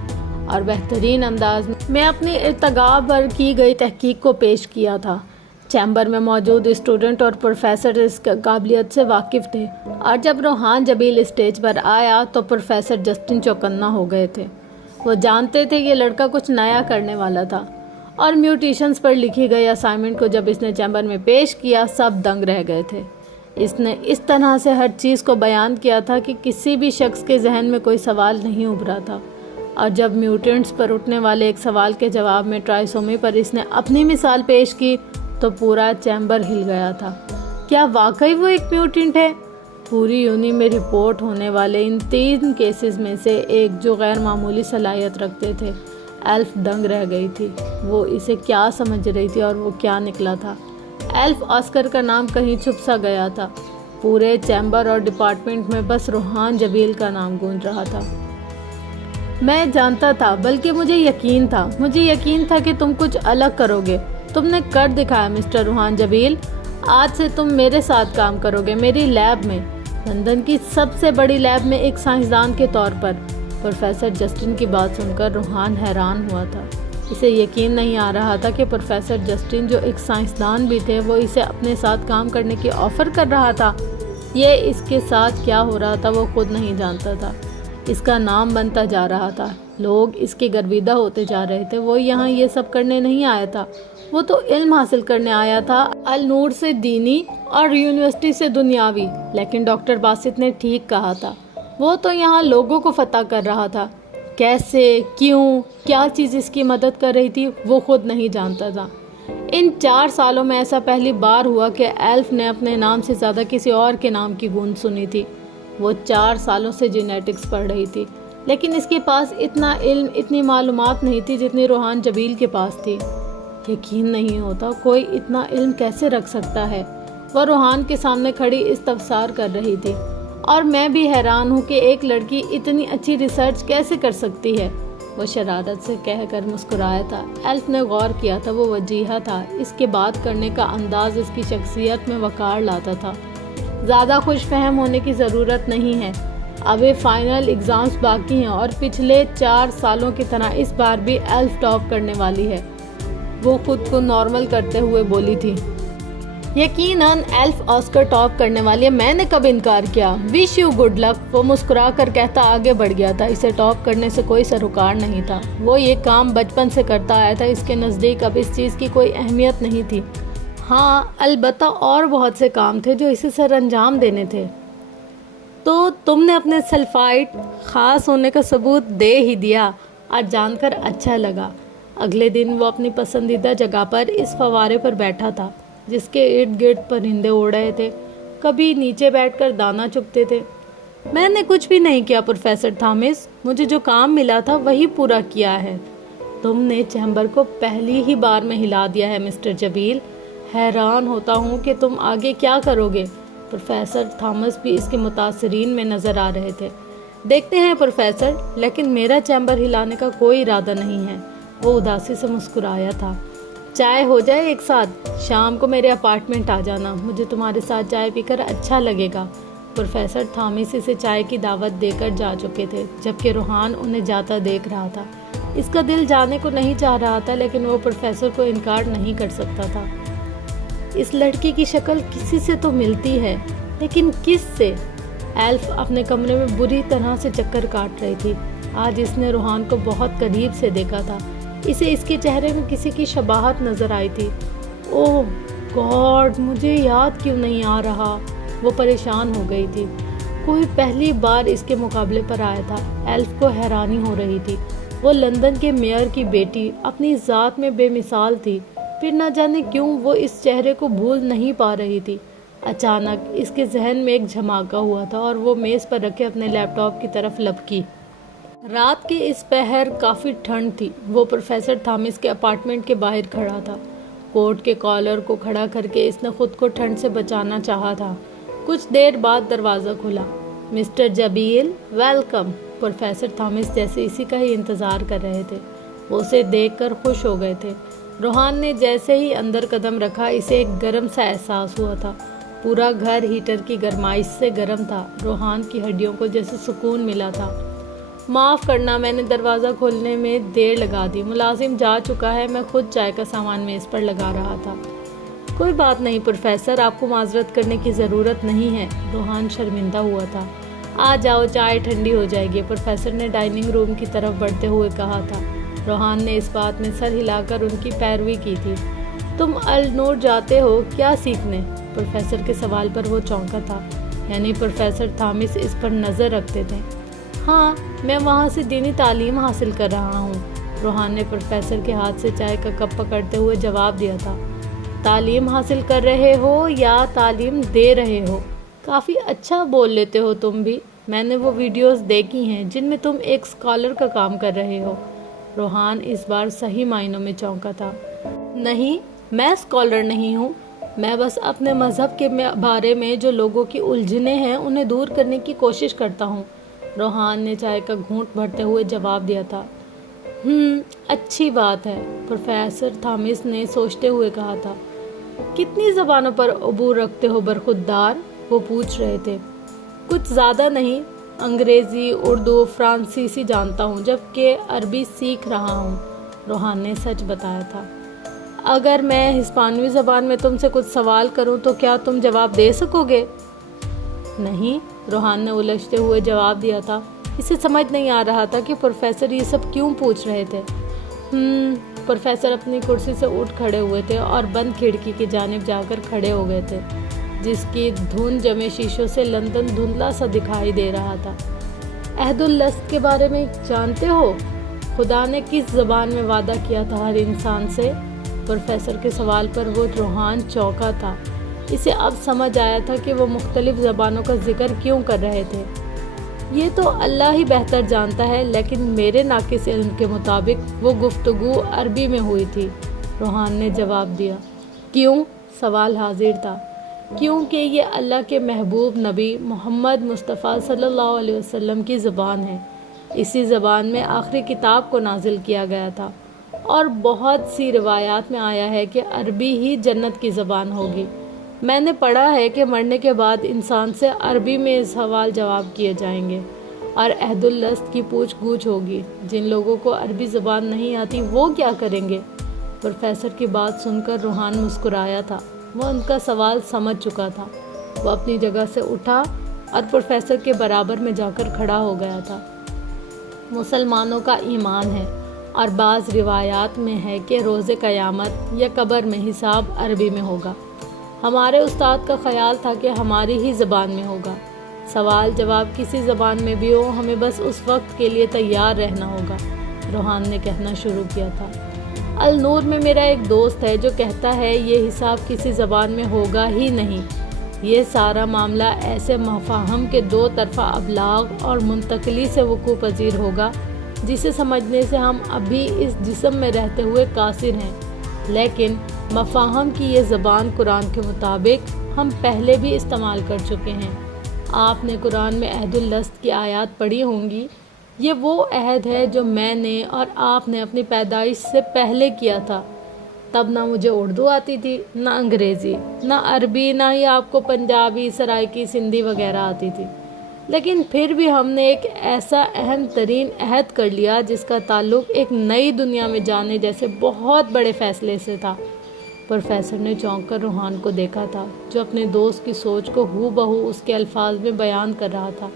اور بہترین انداز میں اپنی ارتقاء پر کی گئی تحقیق کو پیش کیا تھا۔ چیمبر میں موجود اسٹوڈنٹ اور پروفیسر اس قابلیت سے واقف تھے، اور جب روحان جبیل اسٹیج پر آیا تو پروفیسر جسٹن چوکنا ہو گئے تھے۔ وہ جانتے تھے یہ لڑکا کچھ نیا کرنے والا تھا، اور میوٹیشنز پر لکھی گئی اسائنمنٹ کو جب اس نے چیمبر میں پیش کیا سب دنگ رہ گئے تھے۔ اس نے اس طرح سے ہر چیز کو بیان کیا تھا کہ کسی بھی شخص کے ذہن میں کوئی سوال نہیں ابھرا تھا، اور جب میوٹنٹس پر اٹھنے والے ایک سوال کے جواب میں ٹرائسومی پر اس نے اپنی مثال پیش کی تو پورا چیمبر ہل گیا تھا۔ کیا واقعی وہ ایک میوٹنٹ ہے؟ پوری یونی میں رپورٹ ہونے والے ان 3 کیسز میں سے ایک جو غیر معمولی صلاحیت رکھتے تھے۔ ایلف دنگ رہ گئی تھی، وہ اسے کیا سمجھ رہی تھی اور وہ کیا نکلا تھا۔ ایلف آسکر کا نام کہیں چھپ سا گیا تھا، پورے چیمبر اور ڈپارٹمنٹ میں بس روحان جبیل کا نام گونج رہا تھا۔ میں جانتا تھا، بلکہ مجھے یقین تھا کہ تم کچھ الگ کرو گے۔ تم نے کر دکھایا مسٹر روحان جبیل۔ آج سے تم میرے ساتھ کام کرو گے، میری لیب میں، لندن کی سب سے بڑی لیب میں ایک سائنسدان کے طور پر۔ پروفیسر جسٹن کی بات سن کر روحان حیران ہوا تھا۔ اسے یقین نہیں آ رہا تھا کہ پروفیسر جسٹن جو ایک سائنسدان بھی تھے وہ اسے اپنے ساتھ کام کرنے کی آفر کر رہا تھا۔ یہ اس کے ساتھ کیا ہو رہا تھا وہ خود نہیں جانتا تھا۔ اس کا نام بنتا جا رہا تھا، لوگ اس کے گرویدہ ہوتے جا رہے تھے۔ وہ یہاں یہ سب کرنے نہیں آیا تھا، وہ تو علم حاصل کرنے آیا تھا، النور سے دینی اور یونیورسٹی سے دنیاوی۔ لیکن ڈاکٹر باسط نے ٹھیک کہا تھا، وہ تو یہاں لوگوں کو فتح کر رہا تھا۔ کیسے، کیوں، کیا چیز اس کی مدد کر رہی تھی وہ خود نہیں جانتا تھا۔ ان 4 سالوں میں ایسا پہلی بار ہوا کہ ایلف نے اپنے نام سے زیادہ کسی اور کے نام کی گونج سنی تھی۔ وہ 4 سالوں سے جینیٹکس پڑھ رہی تھی، لیکن اس کے پاس اتنا علم، اتنی معلومات نہیں تھی جتنی روحان جبیل کے پاس تھی۔ یقین نہیں ہوتا کوئی اتنا علم کیسے رکھ سکتا ہے۔ وہ روحان کے سامنے کھڑی استفسار کر رہی تھی، اور میں بھی حیران ہوں کہ ایک لڑکی اتنی اچھی ریسرچ کیسے کر سکتی ہے، وہ شرارت سے کہہ کر مسکرایا تھا۔ ایلف نے غور کیا تھا، وہ وجیہہ تھا، اس کے بات کرنے کا انداز اس کی شخصیت میں وقار لاتا تھا۔ زیادہ خوش فہم ہونے کی ضرورت نہیں ہے، ابھی فائنل ایگزامز باقی ہیں اور پچھلے 4 سالوں کی طرح اس بار بھی ایلف ٹاپ کرنے والی ہے، وہ خود کو نارمل کرتے ہوئے بولی تھی۔ یقیناً ایلف آسکر ٹاپ کرنے والی ہے، میں نے کب انکار کیا۔ وش یو گڈ لک، وہ مسکرا کر کہتا آگے بڑھ گیا تھا۔ اسے ٹاپ کرنے سے کوئی سروکار نہیں تھا، وہ یہ کام بچپن سے کرتا آیا تھا، اس کے نزدیک اب اس چیز کی کوئی اہمیت نہیں تھی۔ ہاں البتہ اور بہت سے کام تھے جو اسے سر انجام دینے تھے۔ تو تم نے اپنے سلفائٹ خاص ہونے کا ثبوت دے ہی دیا، اور جان کر اچھا لگا۔ اگلے دن وہ اپنی پسندیدہ جگہ پر اس فوارے پر بیٹھا تھا جس کے ارد گرد پرندے اڑ رہے تھے، کبھی نیچے بیٹھ کر دانا چگتے تھے۔ میں نے کچھ بھی نہیں کیا پروفیسر تھامس، مجھے جو کام ملا تھا وہی پورا کیا ہے۔ تم نے چیمبر کو پہلی ہی بار میں ہلا دیا ہے مسٹر جبیل، حیران ہوتا ہوں کہ تم آگے کیا کرو گے۔ پروفیسر تھامس بھی اس کے متاثرین میں نظر آ رہے تھے۔ دیکھتے ہیں پروفیسر، لیکن میرا چیمبر ہلانے کا کوئی ارادہ نہیں ہے، وہ اداسی سے مسکرایا تھا۔ چائے ہو جائے ایک ساتھ، شام کو میرے اپارٹمنٹ آ جانا، مجھے تمہارے ساتھ چائے پی کر اچھا لگے گا۔ پروفیسر تھامس اسے چائے کی دعوت دے کر جا چکے تھے، جبکہ روحان انہیں جاتا دیکھ رہا تھا۔ اس کا دل جانے کو نہیں چاہ رہا تھا، لیکن وہ پروفیسر کو انکار نہیں کر سکتا تھا۔ اس لڑکی کی شکل کسی سے تو ملتی ہے، لیکن کس سے؟ ایلف اپنے کمرے میں بری طرح سے چکر کاٹ رہی تھی۔ آج اس نے روحان کو بہت قریب سے دیکھا تھا، اسے اس کے چہرے میں کسی کی شباہت نظر آئی تھی۔ اوہ گاڈ، مجھے یاد کیوں نہیں آ رہا؟ وہ پریشان ہو گئی تھی۔ کوئی پہلی بار اس کے مقابلے پر آیا تھا، ایلف کو حیرانی ہو رہی تھی۔ وہ لندن کے میئر کی بیٹی، اپنی ذات میں بے مثال تھی، پھر نہ جانے کیوں وہ اس چہرے کو بھول نہیں پا رہی تھی۔ اچانک اس کے ذہن میں ایک جھماکا ہوا تھا اور وہ میز پر رکھے اپنے لیپ ٹاپ کی طرف لپکی۔ رات کے اس پہر کافی ٹھنڈ تھی۔ وہ پروفیسر تھامس کے اپارٹمنٹ کے باہر کھڑا تھا، کوٹ کے کالر کو کھڑا کر کے اس نے خود کو ٹھنڈ سے بچانا چاہا تھا۔ کچھ دیر بعد دروازہ کھلا۔ مسٹر جبیل، ویلکم۔ پروفیسر تھامس جیسے اسی کا ہی انتظار کر رہے تھے، وہ اسے دیکھ کر خوش ہو گئے تھے۔ روحان نے جیسے ہی اندر قدم رکھا اسے ایک گرم سا احساس ہوا تھا۔ پورا گھر ہیٹر کی گرمائش سے گرم تھا، روحان کی ہڈیوں کو جیسے سکون ملا تھا۔ معاف کرنا، میں نے دروازہ کھولنے میں دیر لگا دی، ملازم جا چکا ہے، میں خود چائے کا سامان میز پر لگا رہا تھا۔ کوئی بات نہیں پروفیسر، آپ کو معذرت کرنے کی ضرورت نہیں ہے، روحان شرمندہ ہوا تھا۔ آ جاؤ، چائے ٹھنڈی ہو جائے گی، پروفیسر نے ڈائننگ روم کی طرف بڑھتے ہوئے کہا تھا۔ روحان نے اس بات میں سر ہلا کر ان کی پیروی کی تھی۔ تم النور جاتے ہو کیا سیکھنے؟ پروفیسر کے سوال پر وہ چونکا تھا، یعنی پروفیسر تھامس اس پر نظر رکھتے تھے۔ ہاں، میں وہاں سے دینی تعلیم حاصل کر رہا ہوں، روحان نے پروفیسر کے ہاتھ سے چائے کا کپ پکڑتے ہوئے جواب دیا تھا۔ تعلیم حاصل کر رہے ہو یا تعلیم دے رہے ہو؟ کافی اچھا بول لیتے ہو تم بھی، میں نے وہ ویڈیوز دیکھی ہیں جن میں تم ایک اسکالر کا کام کر رہے ہو۔ روحان اس بار صحیح معنوں میں چونکا تھا۔ نہیں، میں اسکالر نہیں ہوں، میں بس اپنے مذہب کے بارے میں جو لوگوں کی الجھنیں ہیں انہیں دور کرنے کی کوشش کرتا ہوں، روحان نے چائے کا گھونٹ بھرتے ہوئے جواب دیا تھا۔ اچھی بات ہے، پروفیسر تھامس نے سوچتے ہوئے کہا تھا۔ کتنی زبانوں پر عبور رکھتے ہو برخودار؟ وہ پوچھ رہے تھے۔ کچھ زیادہ نہیں، انگریزی، اردو، فرانسیسی جانتا ہوں، جبکہ عربی سیکھ رہا ہوں، روحان نے سچ بتایا تھا۔ اگر میں ہسپانوی زبان میں تم سے کچھ سوال کروں تو کیا تم جواب دے سکو گے؟ نہیں، روحان نے الجھتے ہوئے جواب دیا تھا۔ اسے سمجھ نہیں آ رہا تھا کہ پروفیسر یہ سب کیوں پوچھ رہے تھے۔ پروفیسر اپنی کرسی سے اٹھ کھڑے ہوئے تھے اور بند کھڑکی کی جانب جا کر کھڑے ہو گئے تھے، جس کی دھند جمے شیشوں سے لندن دھندلا سا دکھائی دے رہا تھا۔ عہد اللست کے بارے میں جانتے ہو؟ خدا نے کس زبان میں وعدہ کیا تھا ہر انسان سے؟ پروفیسر کے سوال پر وہ روحان چونکا تھا۔ اسے اب سمجھ آیا تھا کہ وہ مختلف زبانوں کا ذکر کیوں کر رہے تھے۔ یہ تو اللہ ہی بہتر جانتا ہے، لیکن میرے ناقص علم کے مطابق وہ گفتگو عربی میں ہوئی تھی، روحان نے جواب دیا۔ کیوں؟ سوال حاضر تھا۔ کیونکہ یہ اللہ کے محبوب نبی محمد مصطفیٰ صلی اللہ علیہ وسلم کی زبان ہے۔ اسی زبان میں آخری کتاب کو نازل کیا گیا تھا، اور بہت سی روایات میں آیا ہے کہ عربی ہی جنت کی زبان ہوگی۔ میں نے پڑھا ہے کہ مرنے کے بعد انسان سے عربی میں سوال جواب کیے جائیں گے، اور عہد اللست کی پوچھ گچھ ہوگی۔ جن لوگوں کو عربی زبان نہیں آتی وہ کیا کریں گے؟ پروفیسر کی بات سن کر روحان مسکرایا تھا۔ وہ ان کا سوال سمجھ چکا تھا۔ وہ اپنی جگہ سے اٹھا اور پروفیسر کے برابر میں جا کر کھڑا ہو گیا تھا۔ مسلمانوں کا ایمان ہے، اور بعض روایات میں ہے کہ روز قیامت یا قبر میں حساب عربی میں ہوگا۔ ہمارے استاد کا خیال تھا کہ ہماری ہی زبان میں ہوگا۔ سوال جواب کسی زبان میں بھی ہو، ہمیں بس اس وقت کے لیے تیار رہنا ہوگا، روحان نے کہنا شروع کیا تھا۔ النور میں میرا ایک دوست ہے جو کہتا ہے یہ حساب کسی زبان میں ہوگا ہی نہیں۔ یہ سارا معاملہ ایسے مفاہیم کے دو طرفہ ابلاغ اور منتقلی سے وقوع پذیر ہوگا جسے سمجھنے سے ہم ابھی اس جسم میں رہتے ہوئے قاصر ہیں، لیکن مفاہیم کی یہ زبان قرآن کے مطابق ہم پہلے بھی استعمال کر چکے ہیں۔ آپ نے قرآن میں عہد اللست کی آیات پڑھی ہوں گی۔ یہ وہ عہد ہے جو میں نے اور آپ نے اپنی پیدائش سے پہلے کیا تھا۔ تب نہ مجھے اردو آتی تھی، نہ انگریزی، نہ عربی، نہ ہی آپ کو پنجابی، سرائکی، سندھی وغیرہ آتی تھی، لیکن پھر بھی ہم نے ایک ایسا اہم ترین عہد کر لیا جس کا تعلق ایک نئی دنیا میں جانے جیسے بہت بڑے فیصلے سے تھا۔ پروفیسر نے چونک کر روحان کو دیکھا تھا، جو اپنے دوست کی سوچ کو ہو بہو اس کے الفاظ میں بیان کر رہا تھا۔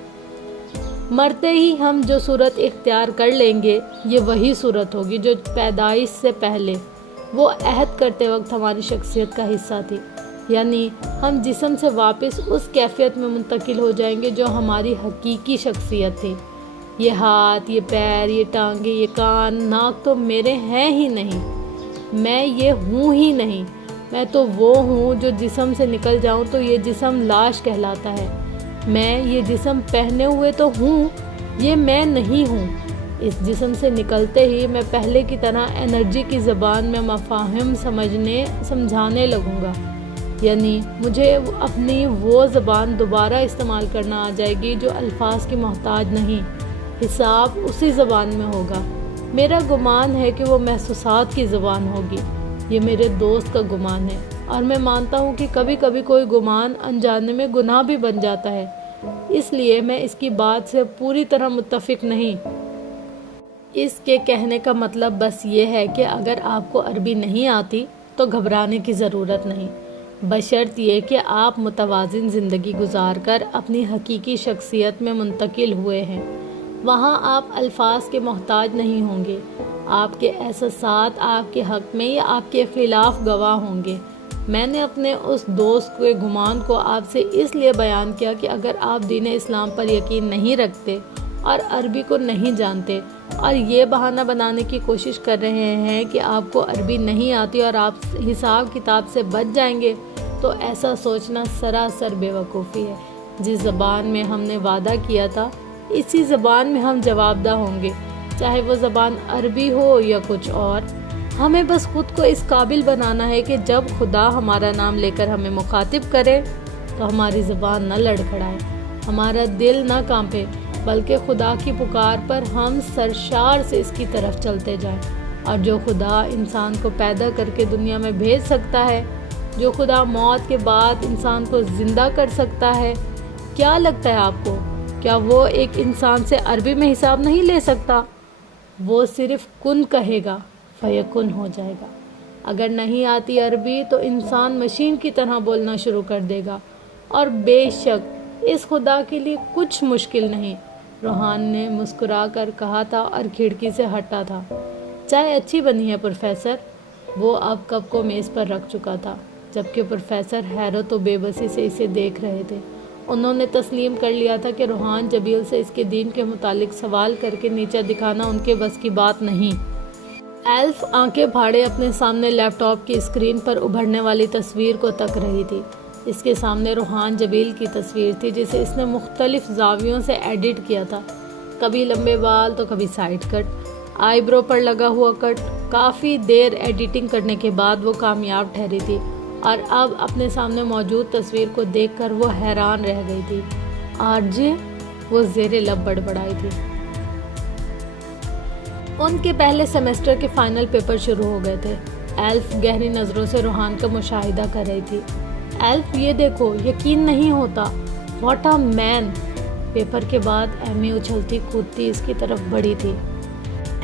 مرتے ہی ہم جو صورت اختیار کر لیں گے، یہ وہی صورت ہوگی جو پیدائش سے پہلے وہ عہد کرتے وقت ہماری شخصیت کا حصہ تھی، یعنی ہم جسم سے واپس اس کیفیت میں منتقل ہو جائیں گے جو ہماری حقیقی شخصیت تھی۔ یہ ہاتھ، یہ پیر، یہ ٹانگیں، یہ کان، ناک تو میرے ہیں ہی نہیں، میں یہ ہوں ہی نہیں۔ میں تو وہ ہوں جو جسم سے نکل جاؤں تو یہ جسم لاش کہلاتا ہے۔ میں یہ جسم پہنے ہوئے تو ہوں، یہ میں نہیں ہوں۔ اس جسم سے نکلتے ہی میں پہلے کی طرح انرجی کی زبان میں مفاہیم سمجھانے لگوں گا، یعنی مجھے اپنی وہ زبان دوبارہ استعمال کرنا آ جائے گی جو الفاظ کی محتاج نہیں۔ حساب اسی زبان میں ہوگا۔ میرا گمان ہے کہ وہ محسوسات کی زبان ہوگی۔ یہ میرے دوست کا گمان ہے، اور میں مانتا ہوں کہ کبھی کبھی کوئی گمان انجانے میں گناہ بھی بن جاتا ہے، اس لیے میں اس کی بات سے پوری طرح متفق نہیں۔ اس کے کہنے کا مطلب بس یہ ہے کہ اگر آپ کو عربی نہیں آتی تو گھبرانے کی ضرورت نہیں، بشرط یہ کہ آپ متوازن زندگی گزار کر اپنی حقیقی شخصیت میں منتقل ہوئے ہیں۔ وہاں آپ الفاظ کے محتاج نہیں ہوں گے، آپ کے احساسات آپ کے حق میں یا آپ کے خلاف گواہ ہوں گے۔ میں نے اپنے اس دوست کے گمان کو آپ سے اس لیے بیان کیا کہ اگر آپ دین اسلام پر یقین نہیں رکھتے اور عربی کو نہیں جانتے اور یہ بہانہ بنانے کی کوشش کر رہے ہیں کہ آپ کو عربی نہیں آتی اور آپ حساب کتاب سے بچ جائیں گے، تو ایسا سوچنا سراسر بے وقوفی ہے۔ جس زبان میں ہم نے وعدہ کیا تھا اسی زبان میں ہم جواب دہ ہوں گے، چاہے وہ زبان عربی ہو یا کچھ اور۔ ہمیں بس خود کو اس قابل بنانا ہے کہ جب خدا ہمارا نام لے کر ہمیں مخاطب کرے تو ہماری زبان نہ لڑکھڑائے، ہمارا دل نہ کانپے، بلکہ خدا کی پکار پر ہم سرشار سے اس کی طرف چلتے جائیں۔ اور جو خدا انسان کو پیدا کر کے دنیا میں بھیج سکتا ہے، جو خدا موت کے بعد انسان کو زندہ کر سکتا ہے، کیا لگتا ہے آپ کو، کیا وہ ایک انسان سے عربی میں حساب نہیں لے سکتا؟ وہ صرف کن کہے گا، فیکن ہو جائے گا۔ اگر نہیں آتی عربی تو انسان مشین کی طرح بولنا شروع کر دے گا، اور بے شک اس خدا کے لیے کچھ مشکل نہیں۔ روحان نے مسکرا کر کہا تھا اور کھڑکی سے ہٹا تھا۔ چائے اچھی بنی ہے پروفیسر؟ وہ اب کپ کو میز پر رکھ چکا تھا، جبکہ پروفیسر حیرت و بے بسی سے اسے دیکھ رہے تھے۔ انہوں نے تسلیم کر لیا تھا کہ روحان جبیل سے اس کے دین کے متعلق سوال کر کے نیچا دکھانا ان کے بس کی بات نہیں۔ ایلف آنکھیں پھاڑے اپنے سامنے لیپ ٹاپ کی اسکرین پر ابھرنے والی تصویر کو تک رہی تھی۔ اس کے سامنے روحان جبیل کی تصویر تھی جسے اس نے مختلف زاویوں سے ایڈٹ کیا تھا، کبھی لمبے بال تو کبھی سائیڈ کٹ، آئی برو پر لگا ہوا کٹ۔ کافی دیر ایڈیٹنگ کرنے کے بعد وہ کامیاب ٹھہری تھی، اور اب اپنے سامنے موجود تصویر کو دیکھ کر وہ حیران رہ گئی تھی۔ آرجے، وہ زیر لب بڑبڑائی تھی۔ ان کے پہلے سیمسٹر کے فائنل پیپر شروع ہو گئے تھے۔ ایلف گہری نظروں سے روحان کا مشاہدہ کر رہی تھی۔ ایلف، یہ دیکھو، یقین نہیں ہوتا، واٹ اے مین۔ پیپر کے بعد ایمی اچھلتی کودتی اس کی طرف بڑھی تھی۔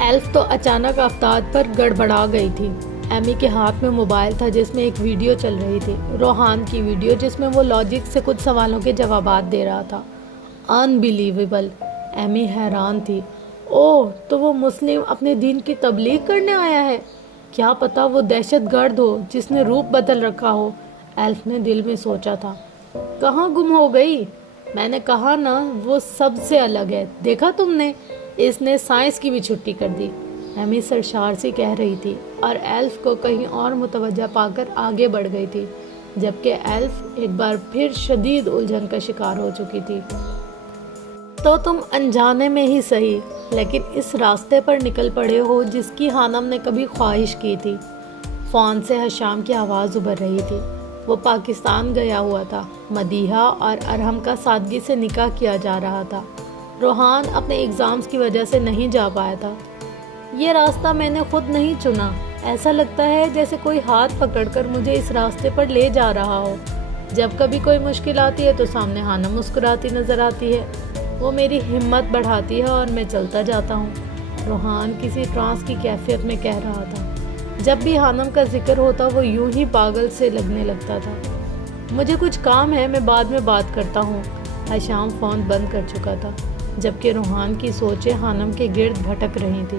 ایلف تو اچانک آفتاب پر گڑبڑا گئی تھی۔ ایمی کے ہاتھ میں موبائل تھا جس میں ایک ویڈیو چل رہی تھی، روحان کی ویڈیو، جس میں وہ لاجک سے کچھ سوالوں کے جوابات دے رہا تھا۔ انبیلیویبل! ایمی حیران تھی۔ اوہ، تو وہ مسلم اپنے دین کی تبلیغ کرنے آیا ہے؟ کیا پتہ وہ دہشت گرد ہو جس نے روپ بدل رکھا ہو، ایلف نے دل میں سوچا تھا۔ کہاں گم ہو گئی؟ میں نے کہا نا، وہ سب سے الگ ہے، دیکھا تم نے، اس نے سائنس کی بھی چھٹی کر دی، ایمی سرشار سی کہہ رہی تھی، اور ایلف کو کہیں اور متوجہ پا کر آگے بڑھ گئی تھی، جبکہ ایلف ایک بار پھر شدید الجھن کا شکار ہو چکی تھی۔ تو تم انجانے میں ہی صحیح، لیکن اس راستے پر نکل پڑے ہو جس کی خانم نے کبھی خواہش کی تھی۔ فون سے حشام کی آواز ابھر رہی تھی۔ وہ پاکستان گیا ہوا تھا۔ مدیحہ اور ارحم کا سادگی سے نکاح کیا جا رہا تھا۔ روحان اپنے ایگزامز کی وجہ سے نہیں جا پایا تھا۔ یہ راستہ میں نے خود نہیں چنا، ایسا لگتا ہے جیسے کوئی ہاتھ پکڑ کر مجھے اس راستے پر لے جا رہا ہو۔ جب کبھی کوئی مشکل آتی ہے تو سامنے ہانم مسکراتی نظر آتی ہے، وہ میری ہمت بڑھاتی ہے اور میں چلتا جاتا ہوں۔ روحان کسی ٹرانس کی کیفیت میں کہہ رہا تھا۔ جب بھی ہانم کا ذکر ہوتا وہ یوں ہی پاگل سے لگنے لگتا تھا۔ مجھے کچھ کام ہے، میں بعد میں بات کرتا ہوں۔ حشام فون بند کر چکا تھا، جبکہ روحان کی سوچیں ہانم کے گرد بھٹک رہی تھی۔